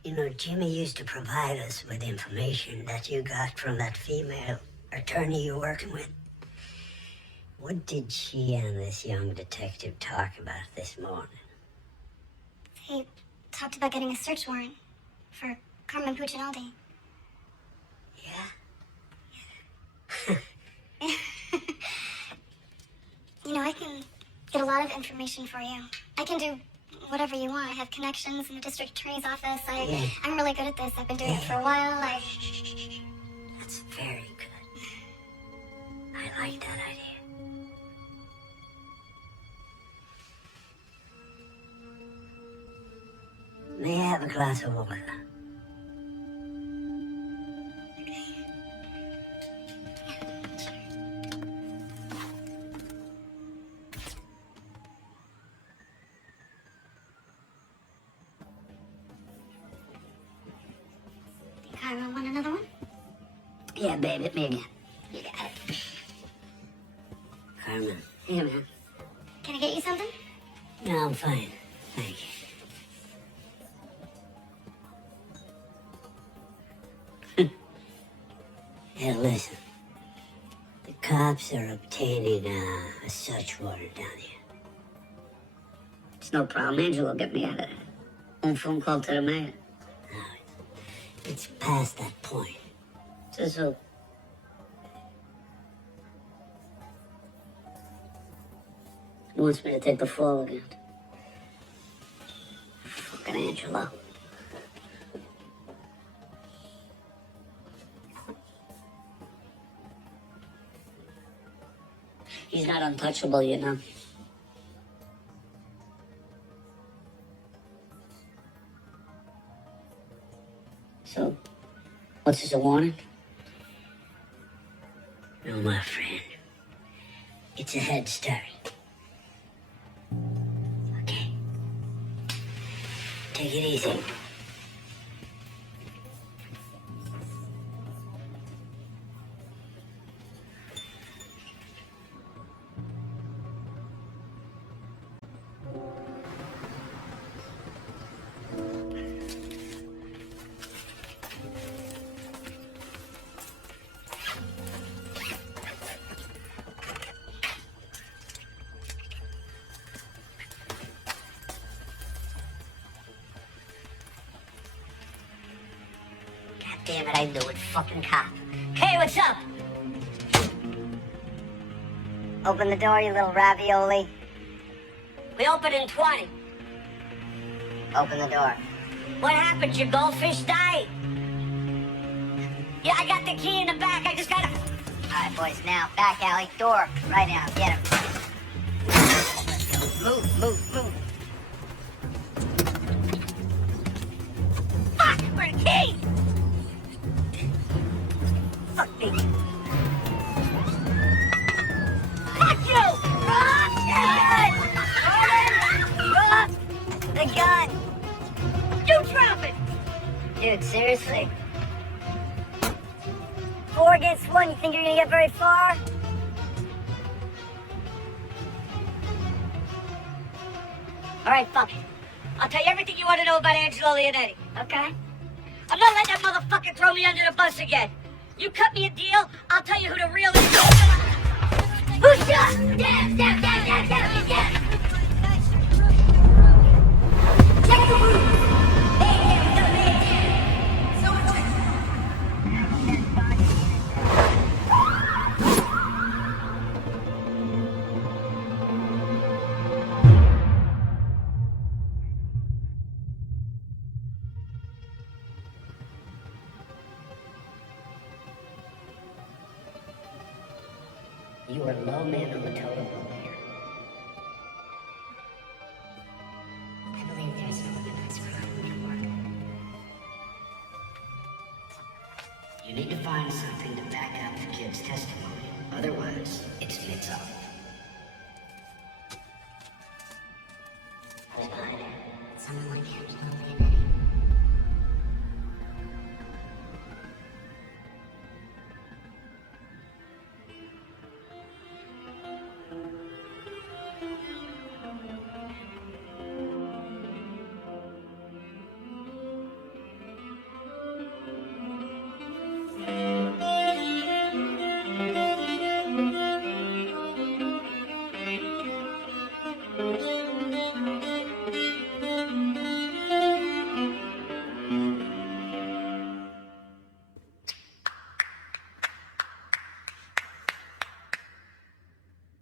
You know, Jimmy used to provide us with information that you got from that female attorney you're working with. What did she and this young detective talk about this morning? He talked about getting a search warrant for Carmen Puccinaldi. Yeah? You know, I can get a lot of information for you. I can do whatever you want. I have connections in the district attorney's office. I'm really good at this. I've been doing it for a while. That's very good. I like that idea. May I have a glass of water? Carmen, want another one? Yeah, baby, maybe. You got it. Carmen. Yeah, man. Can I get you something? No, I'm fine. Thank you. Hey, listen. The cops are obtaining a search warrant down here. It's no problem. Angela will get me out of there. One phone call to the mayor. No, it's past that point. Says who? He wants me to take the fall again. Fucking Angela. He's not untouchable, you know. So, what's this, a warning? No, my friend. It's a head start. Okay. Take it easy. Damn it, I knew it. Fucking cop. Hey, what's up? Open the door, you little ravioli. We open in 20. Open the door. What happened? Your goldfish died? Yeah, I got the key in the back. I just gotta... All right, boys, now, back alley, door, right now, get him. Move, move, move. Fuck, where's the key? Fuck me. Fuck you! Drop the gun! You drop it! Dude, seriously? 4 against 1, you think you're gonna get very far? All right, fuck it. I'll tell you everything you want to know about Angelo Leonetti, okay? I'm not letting that motherfucker throw me under the bus again. You cut me a deal, I'll tell you who the real... Who shot? Yeah! You are low man on the totem pole here. I believe there's no organized crime network. You need to find something to back up the kid's testimony. Otherwise, it's mixed up. Who's behind her? Someone like Angela Leonetti.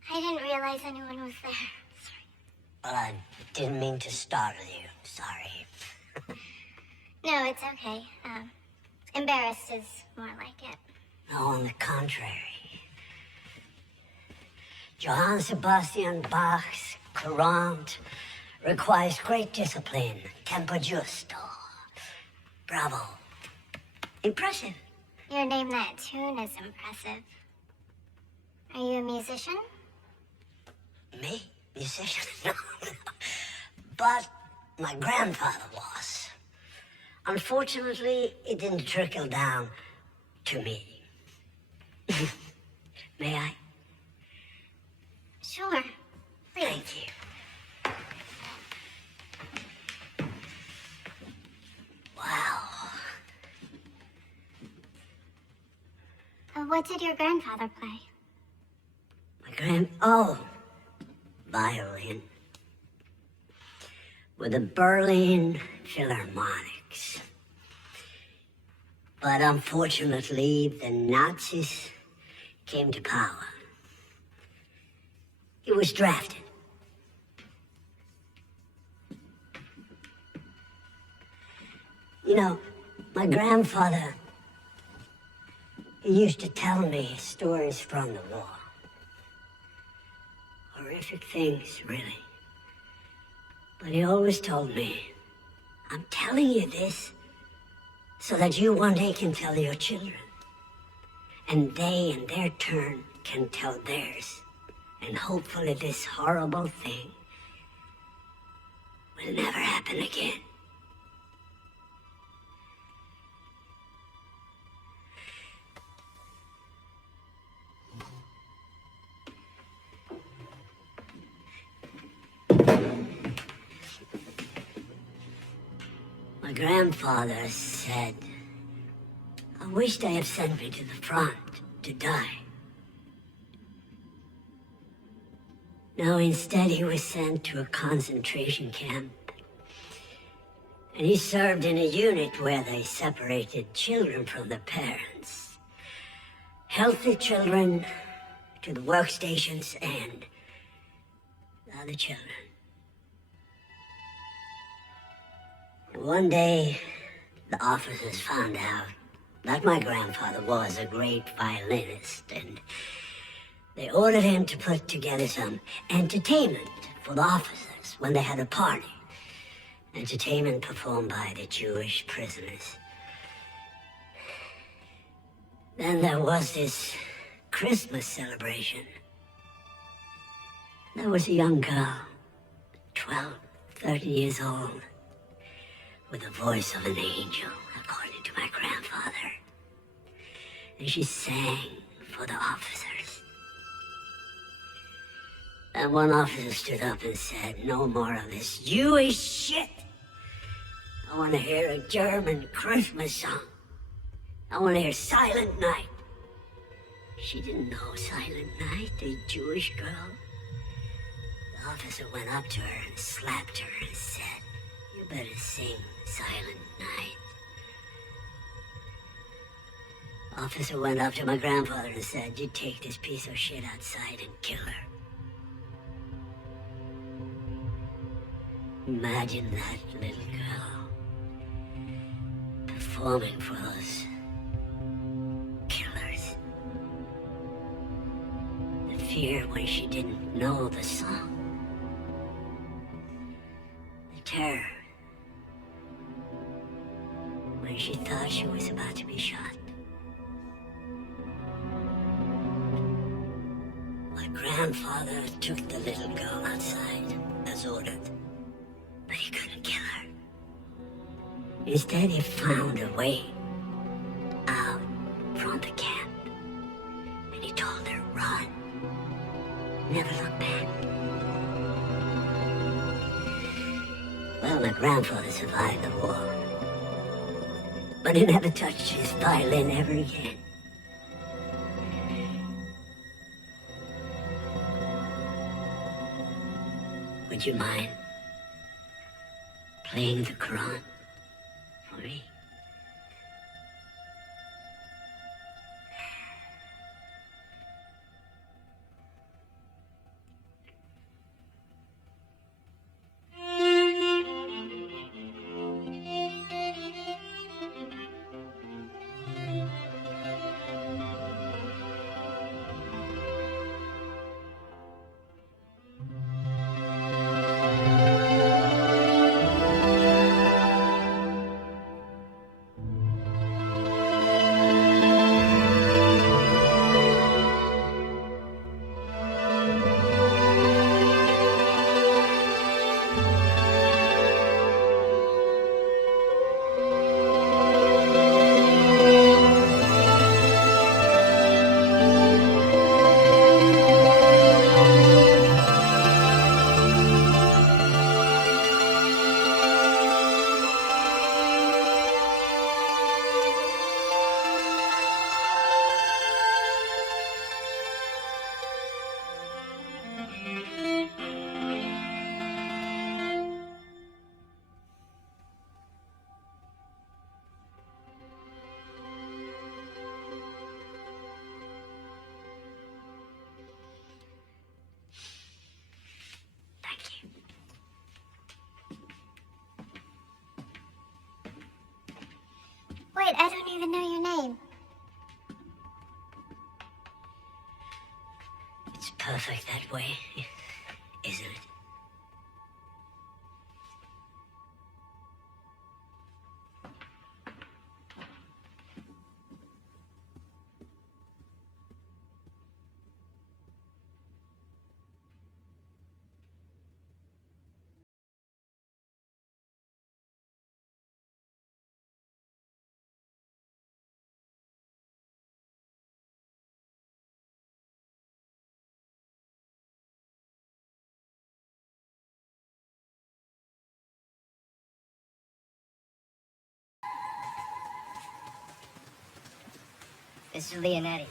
I didn't realize anyone was there. Sorry. Well, I didn't mean to startle you. Sorry. No, it's okay. Embarrassed is more like it. No, on the contrary. Johann Sebastian Bach's Courant requires great discipline, tempo giusto. Bravo. Impressive. Your name that tune is impressive. Are you a musician? Me? Musician? No. But my grandfather was. Unfortunately, it didn't trickle down to me. May I? Sure. Please. Thank you. Wow. What did your grandfather play? Oh, violin. With the Berlin Philharmonics. But unfortunately, the Nazis came to power. He was drafted. You know, my grandfather, he used to tell me stories from the war. Horrific things, really. But he always told me, I'm telling you this so that you one day can tell your children. And they, in their turn, can tell theirs. And hopefully this horrible thing will never happen again. My grandfather said, I wish they had sent me to the front to die. No, instead he was sent to a concentration camp. And he served in a unit where they separated children from their parents. Healthy children to the workstations and the other children. One day, the officers found out that my grandfather was a great violinist, and they ordered him to put together some entertainment for the officers when they had a party. Entertainment performed by the Jewish prisoners. Then there was this Christmas celebration. There was a young girl, 12, 13 years old, with the voice of an angel, according to my grandfather. And she sang for the officers. And one officer stood up and said, no more of this Jewish shit. I want to hear a German Christmas song. I want to hear Silent Night. She didn't know Silent Night, the Jewish girl. The officer went up to her and slapped her and said, you better sing Silent Night. Officer went up to my grandfather and said, you take this piece of shit outside and kill her. Imagine that little girl performing for those killers. The fear when she didn't know the song. The terror when she thought she was about to be shot. My grandfather took the little girl outside, as ordered, but he couldn't kill her. Instead, he found a way out from the camp, and he told her, run, never look back. Well, my grandfather survived the war, but he never touched his violin ever again. Would you mind playing the Quran for me? Wait, I don't even know your name. It's perfect that way, isn't it? Mr. Leonetti.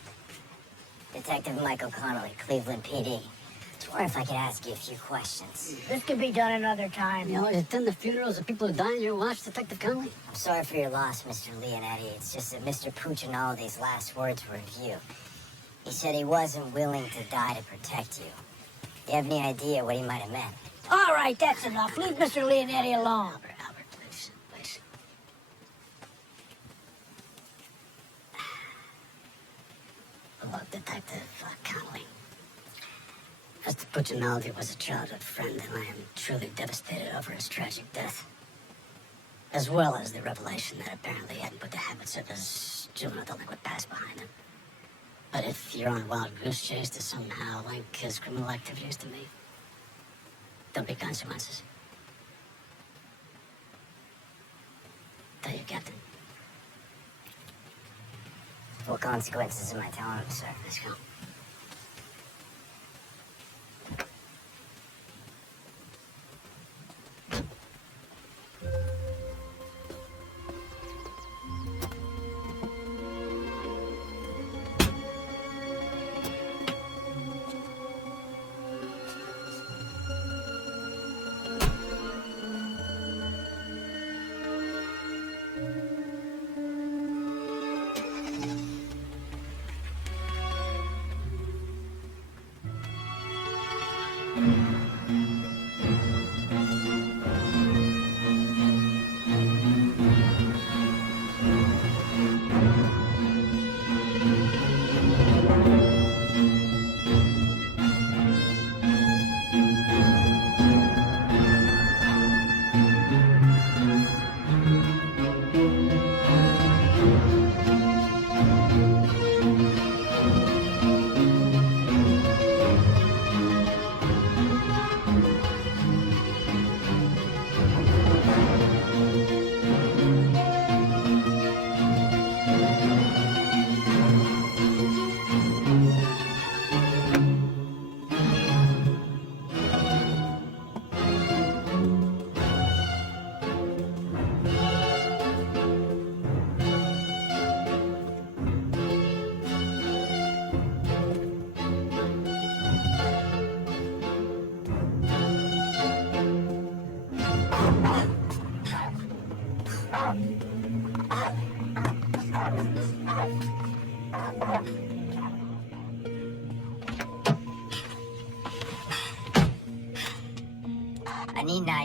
Detective Michael Connolly, Cleveland PD. Just wondering if I could ask you a few questions. This could be done another time. You always attend the funerals of people who die in your watch, Detective Connolly? I'm sorry for your loss, Mr. Leonetti. It's just that Mr. Puccinaldi's last words were of you. He said he wasn't willing to die to protect you. Do you have any idea what he might have meant? All right, that's enough. Leave Mr. Leonetti alone. Albert, please, please. Look, Detective Connolly. Mr. Puccinaldi was a childhood friend, and I am truly devastated over his tragic death. As well as the revelation that apparently he hadn't put the habits of his juvenile delinquent past behind him. But if you're on a wild goose chase to somehow link his criminal activities to me, there'll be consequences. Tell you, Captain. What consequences am I telling him, sir? Let's go.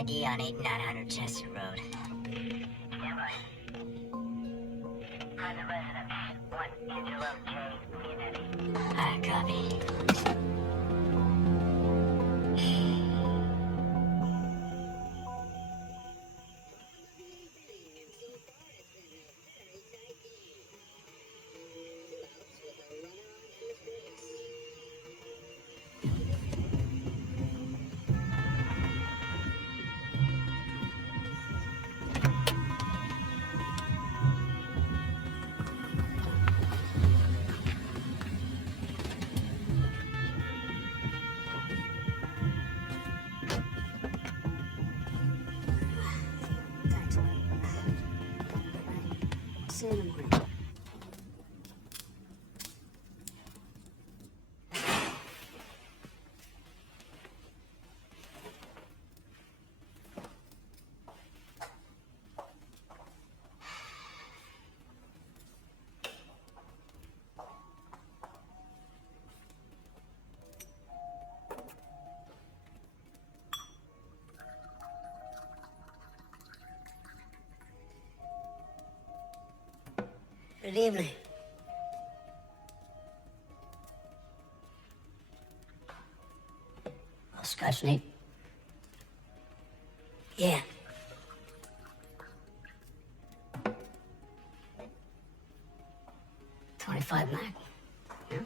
ID on 8900 Chester Road. Private residence. 1 Angelo J. Leonetti. Alright, copy. See you in the morning. Good evening. A scotch neat. Yeah. .25 Mac. Yeah.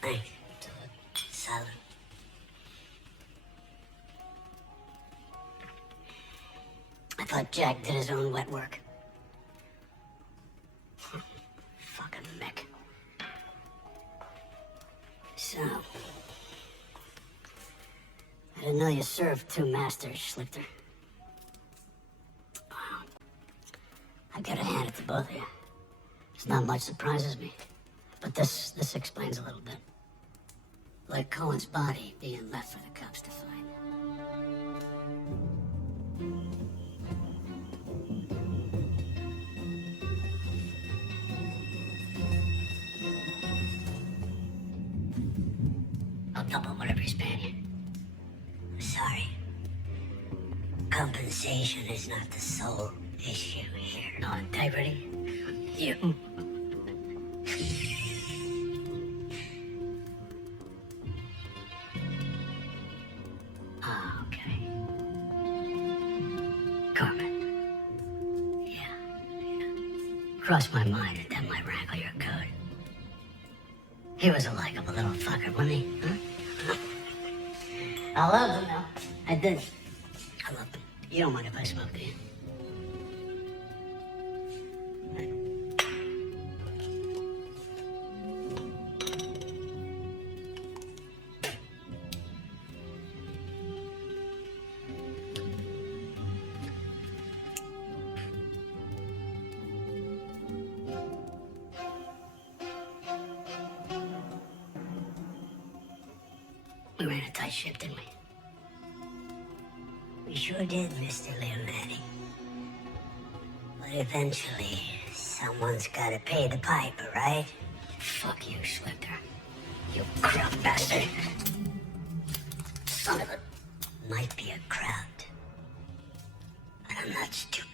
Thanks. Solid. I thought Jack did his own wet work. Fucking Mick. So, I didn't know you served 2 masters, Schlichter. Wow. I gotta hand it to both of you. There's not much surprises me, but this explains a little bit. Like Cohen's body being left for the cops to find. I'll double whatever he's paying you. Sorry. Compensation is not the sole issue here. No integrity. You. Ah, okay. Carmen. Yeah. Crossed my mind that that might rankle your code. He was a likable little fucker, wasn't he? Huh? I loved him, though. I did. I loved him. You don't mind if I smoke, do you? We ran a tight ship, didn't we? We sure did, Mr. Leonetti. But eventually, someone's gotta pay the piper, right? Fuck you, Schlichter. You crumb bastard. Son of a... Might be a crowd, but I'm not stupid.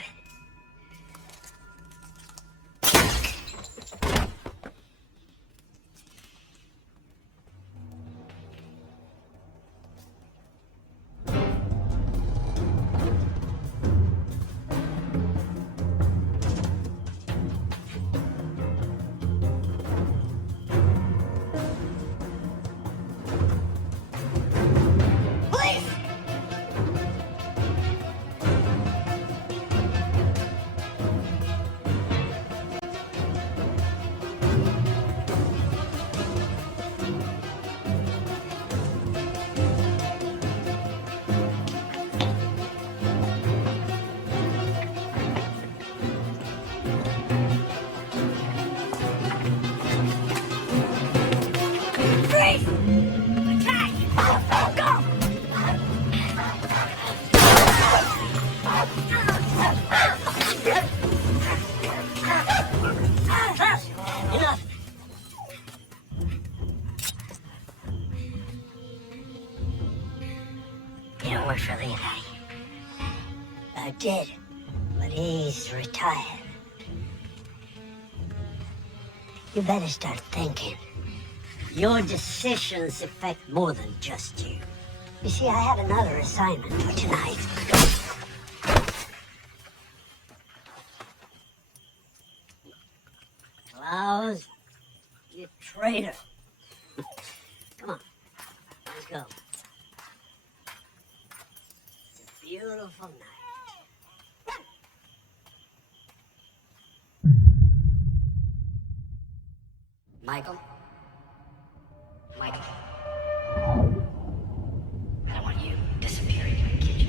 worked for Leonetti. I did, but he's retired. You better start thinking. Your decisions affect more than just you. You see, I have another assignment for tonight. Klaus, you traitor. Come on, let's go. It's a beautiful night. Michael? Michael. I don't want you disappearing in the kitchen.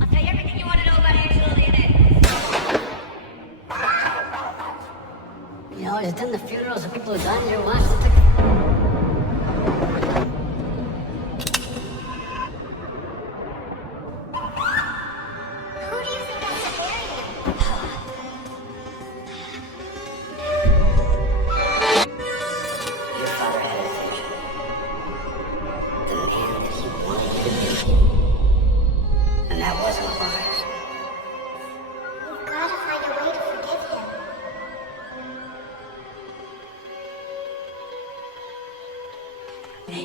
I'll tell you everything you want to know about Angela Leonetti. You know, he's done the funerals of people who died in your watch. Who do you think that's a burying? Your father had a vision. The man that he wanted to be. And that wasn't a lie. You've got to find a way to forgive him. Hey,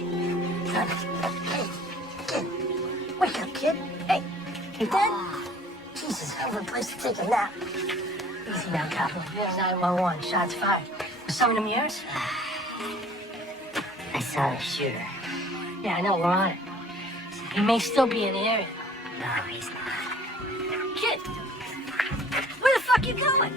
kid. Wake up, kid. Hey, you dead? Jesus, hell of a place to take a nap. Easy now, Capo. Here's 911. Shots fired. Was some of them yours? I saw the shooter. Yeah, I know. We're on it. He may still be in the area. No, he's not. Kid, where the fuck you going?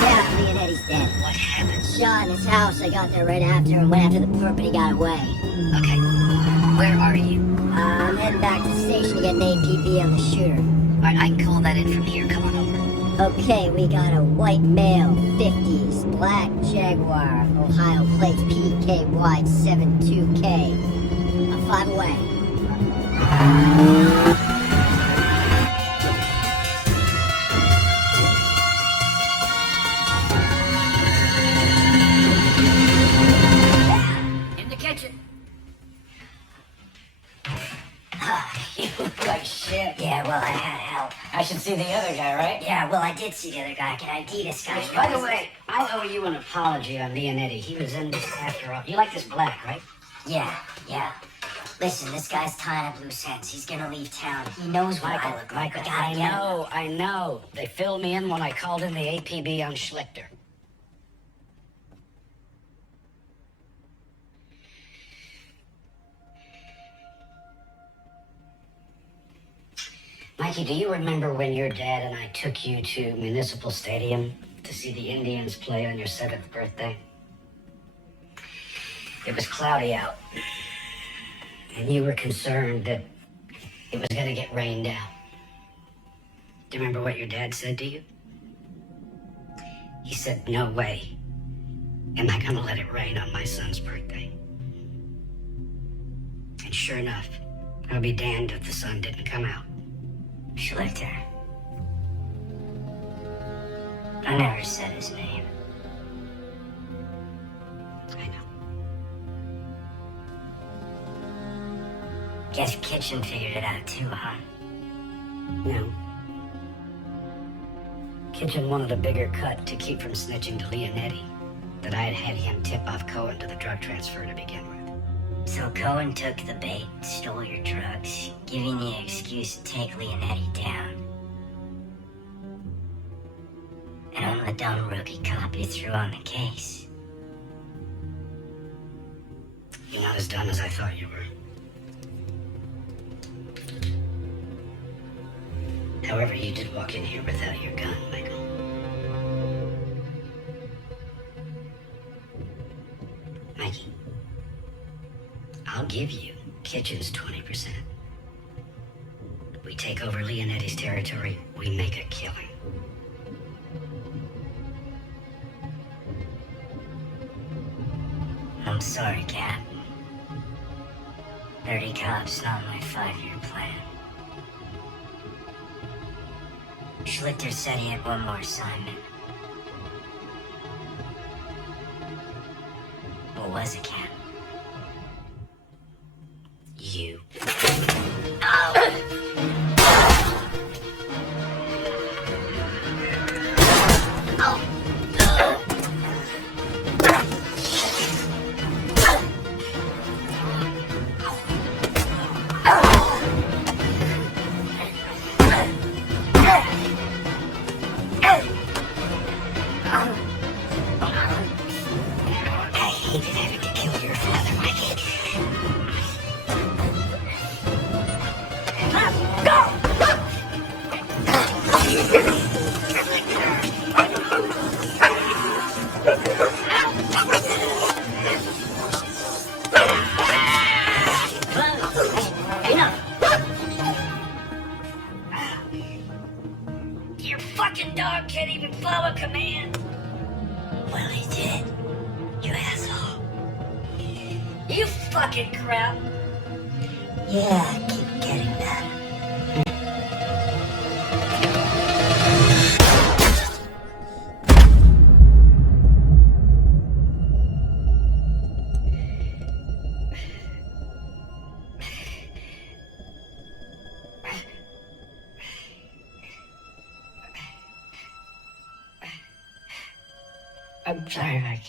Yeah, Leonetti's dead. What happened? Shot in his house. I got there right after and went after the perp, but he got away. Okay, where are you? I'm heading back to the station to get an APB on the shooter. Alright, I can call that in from here. Come on over. Okay, we got a white male, 50s, black Jaguar, Ohio plates, PKY 72K. A 5 away. In the kitchen. You look like shit. Yeah, well, I had help. I should see the other guy, right? Yeah, well, I did see the other guy. Can I ID this guy? By the way, I owe you an apology on Leonetti. He was in this after all. You like this black, right? Yeah. Listen, this guy's tying up loose ends. He's gonna leave town. He knows what I look like. We gotta get him. I know. They filled me in when I called in the APB on Schlichter. Mikey, do you remember when your dad and I took you to Municipal Stadium to see the Indians play on your 7th birthday? It was cloudy out, and you were concerned that it was going to get rained out. Do you remember what your dad said to you? He said, "No way am I going to let it rain on my son's birthday." And sure enough, I'll be damned if the sun didn't come out. Schlichter. I never said his name. I know. Guess Kitchen figured it out too, huh? No. Kitchen wanted a bigger cut to keep from snitching to Leonetti, that I had him tip off Cohen to the drug transfer to begin with. So Cohen took the bait, stole your drugs, giving the excuse to take Leonetti down. And I'm the dumb rookie cop you threw on the case. You're not as dumb as I thought you were. However, you did walk in here without your gun, Michael. Mikey, I'll give you Kitchen's 20%. We take over Leonetti's territory, we make a killing. I'm sorry, Cap. 30 cops, not my 5-year plan. Schlichter said he had one more assignment. was again. You. Your fucking dog can't even follow command. Well, he did. You asshole. You fucking crap. Yeah, keep getting that. I'm sorry, Mike.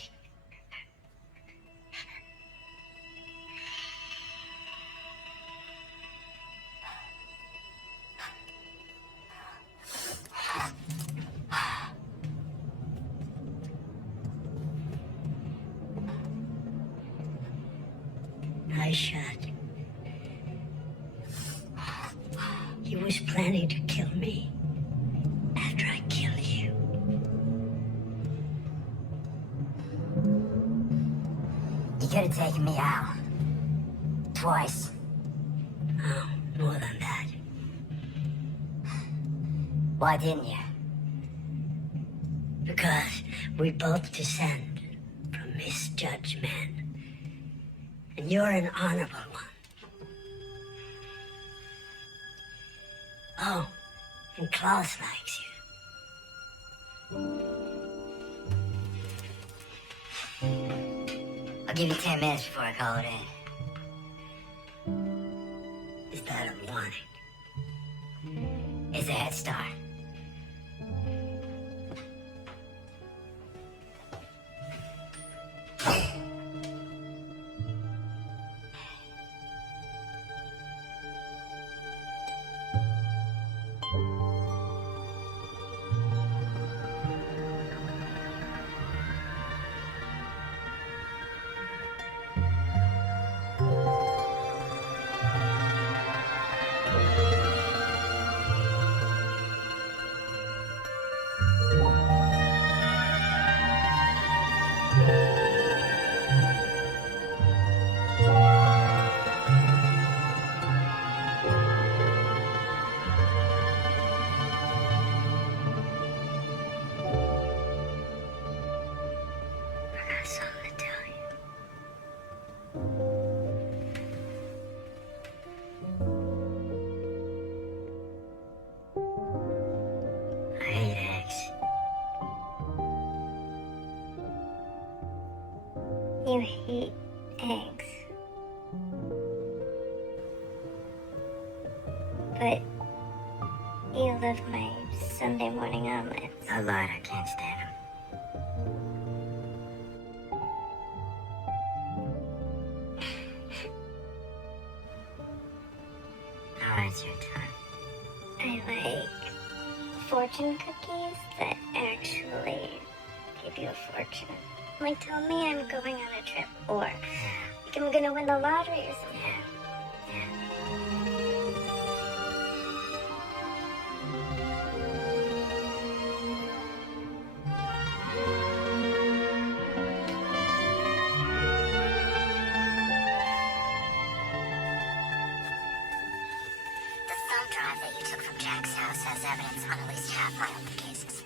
I shot. He was planning to kill me after I killed you. You could have taken me out. Twice. Oh, more than that. Why didn't you? Because we both descend from misjudged men. And you're an honorable one. Oh, and Klaus likes you. I'll give you 10 minutes before I call it in. Is that a warning? It's a head start. You hate eggs. But you love my Sunday morning omelets. I lied, I can't stand him. Alright, it's your turn. I like fortune cookies that actually give you a fortune. Like, tell me I'm going on a trip, or like I'm gonna win the lottery or something. The thumb drive that you took from Jack's house has evidence on at least half my open cases.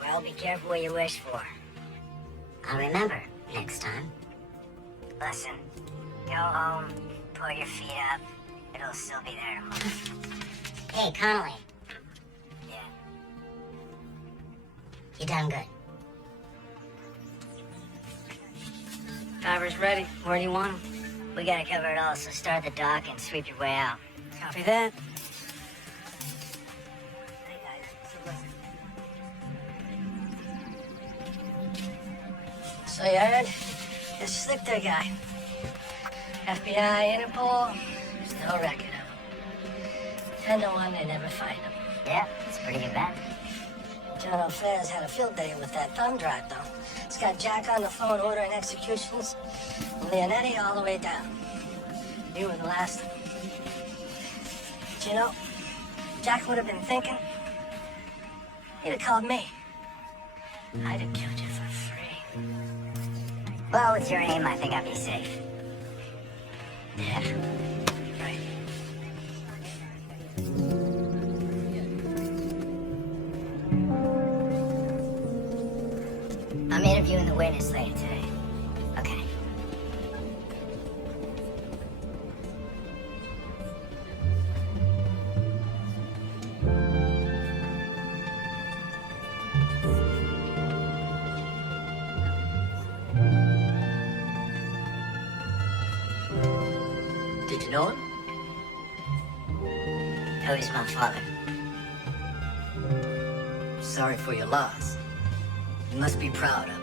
Well, be careful what you wish for. I'll remember next time. Listen, go home, pull your feet up. It'll still be there tomorrow. Hey, Connolly, Yeah. you done good. Driver's ready. Where do you want him? We gotta cover it all, so start the dock and sweep your way out. Copy that. So you heard? This slick there guy. FBI, Interpol, there's no record of him. 10-1, they never find him. Yeah, it's a pretty good bet. John O'Flair's had a field day with that thumb drive, though. It's got Jack on the phone ordering executions, and Leonetti all the way down. You were the last. But you know, Jack would have been thinking. He'd have called me. I'd have killed you for free. Well, with your aim, I think I'd be safe. Yeah, right. I'm interviewing the witness later today. Okay. Did you know him? No, he's my father. Sorry for your loss. You must be proud of him.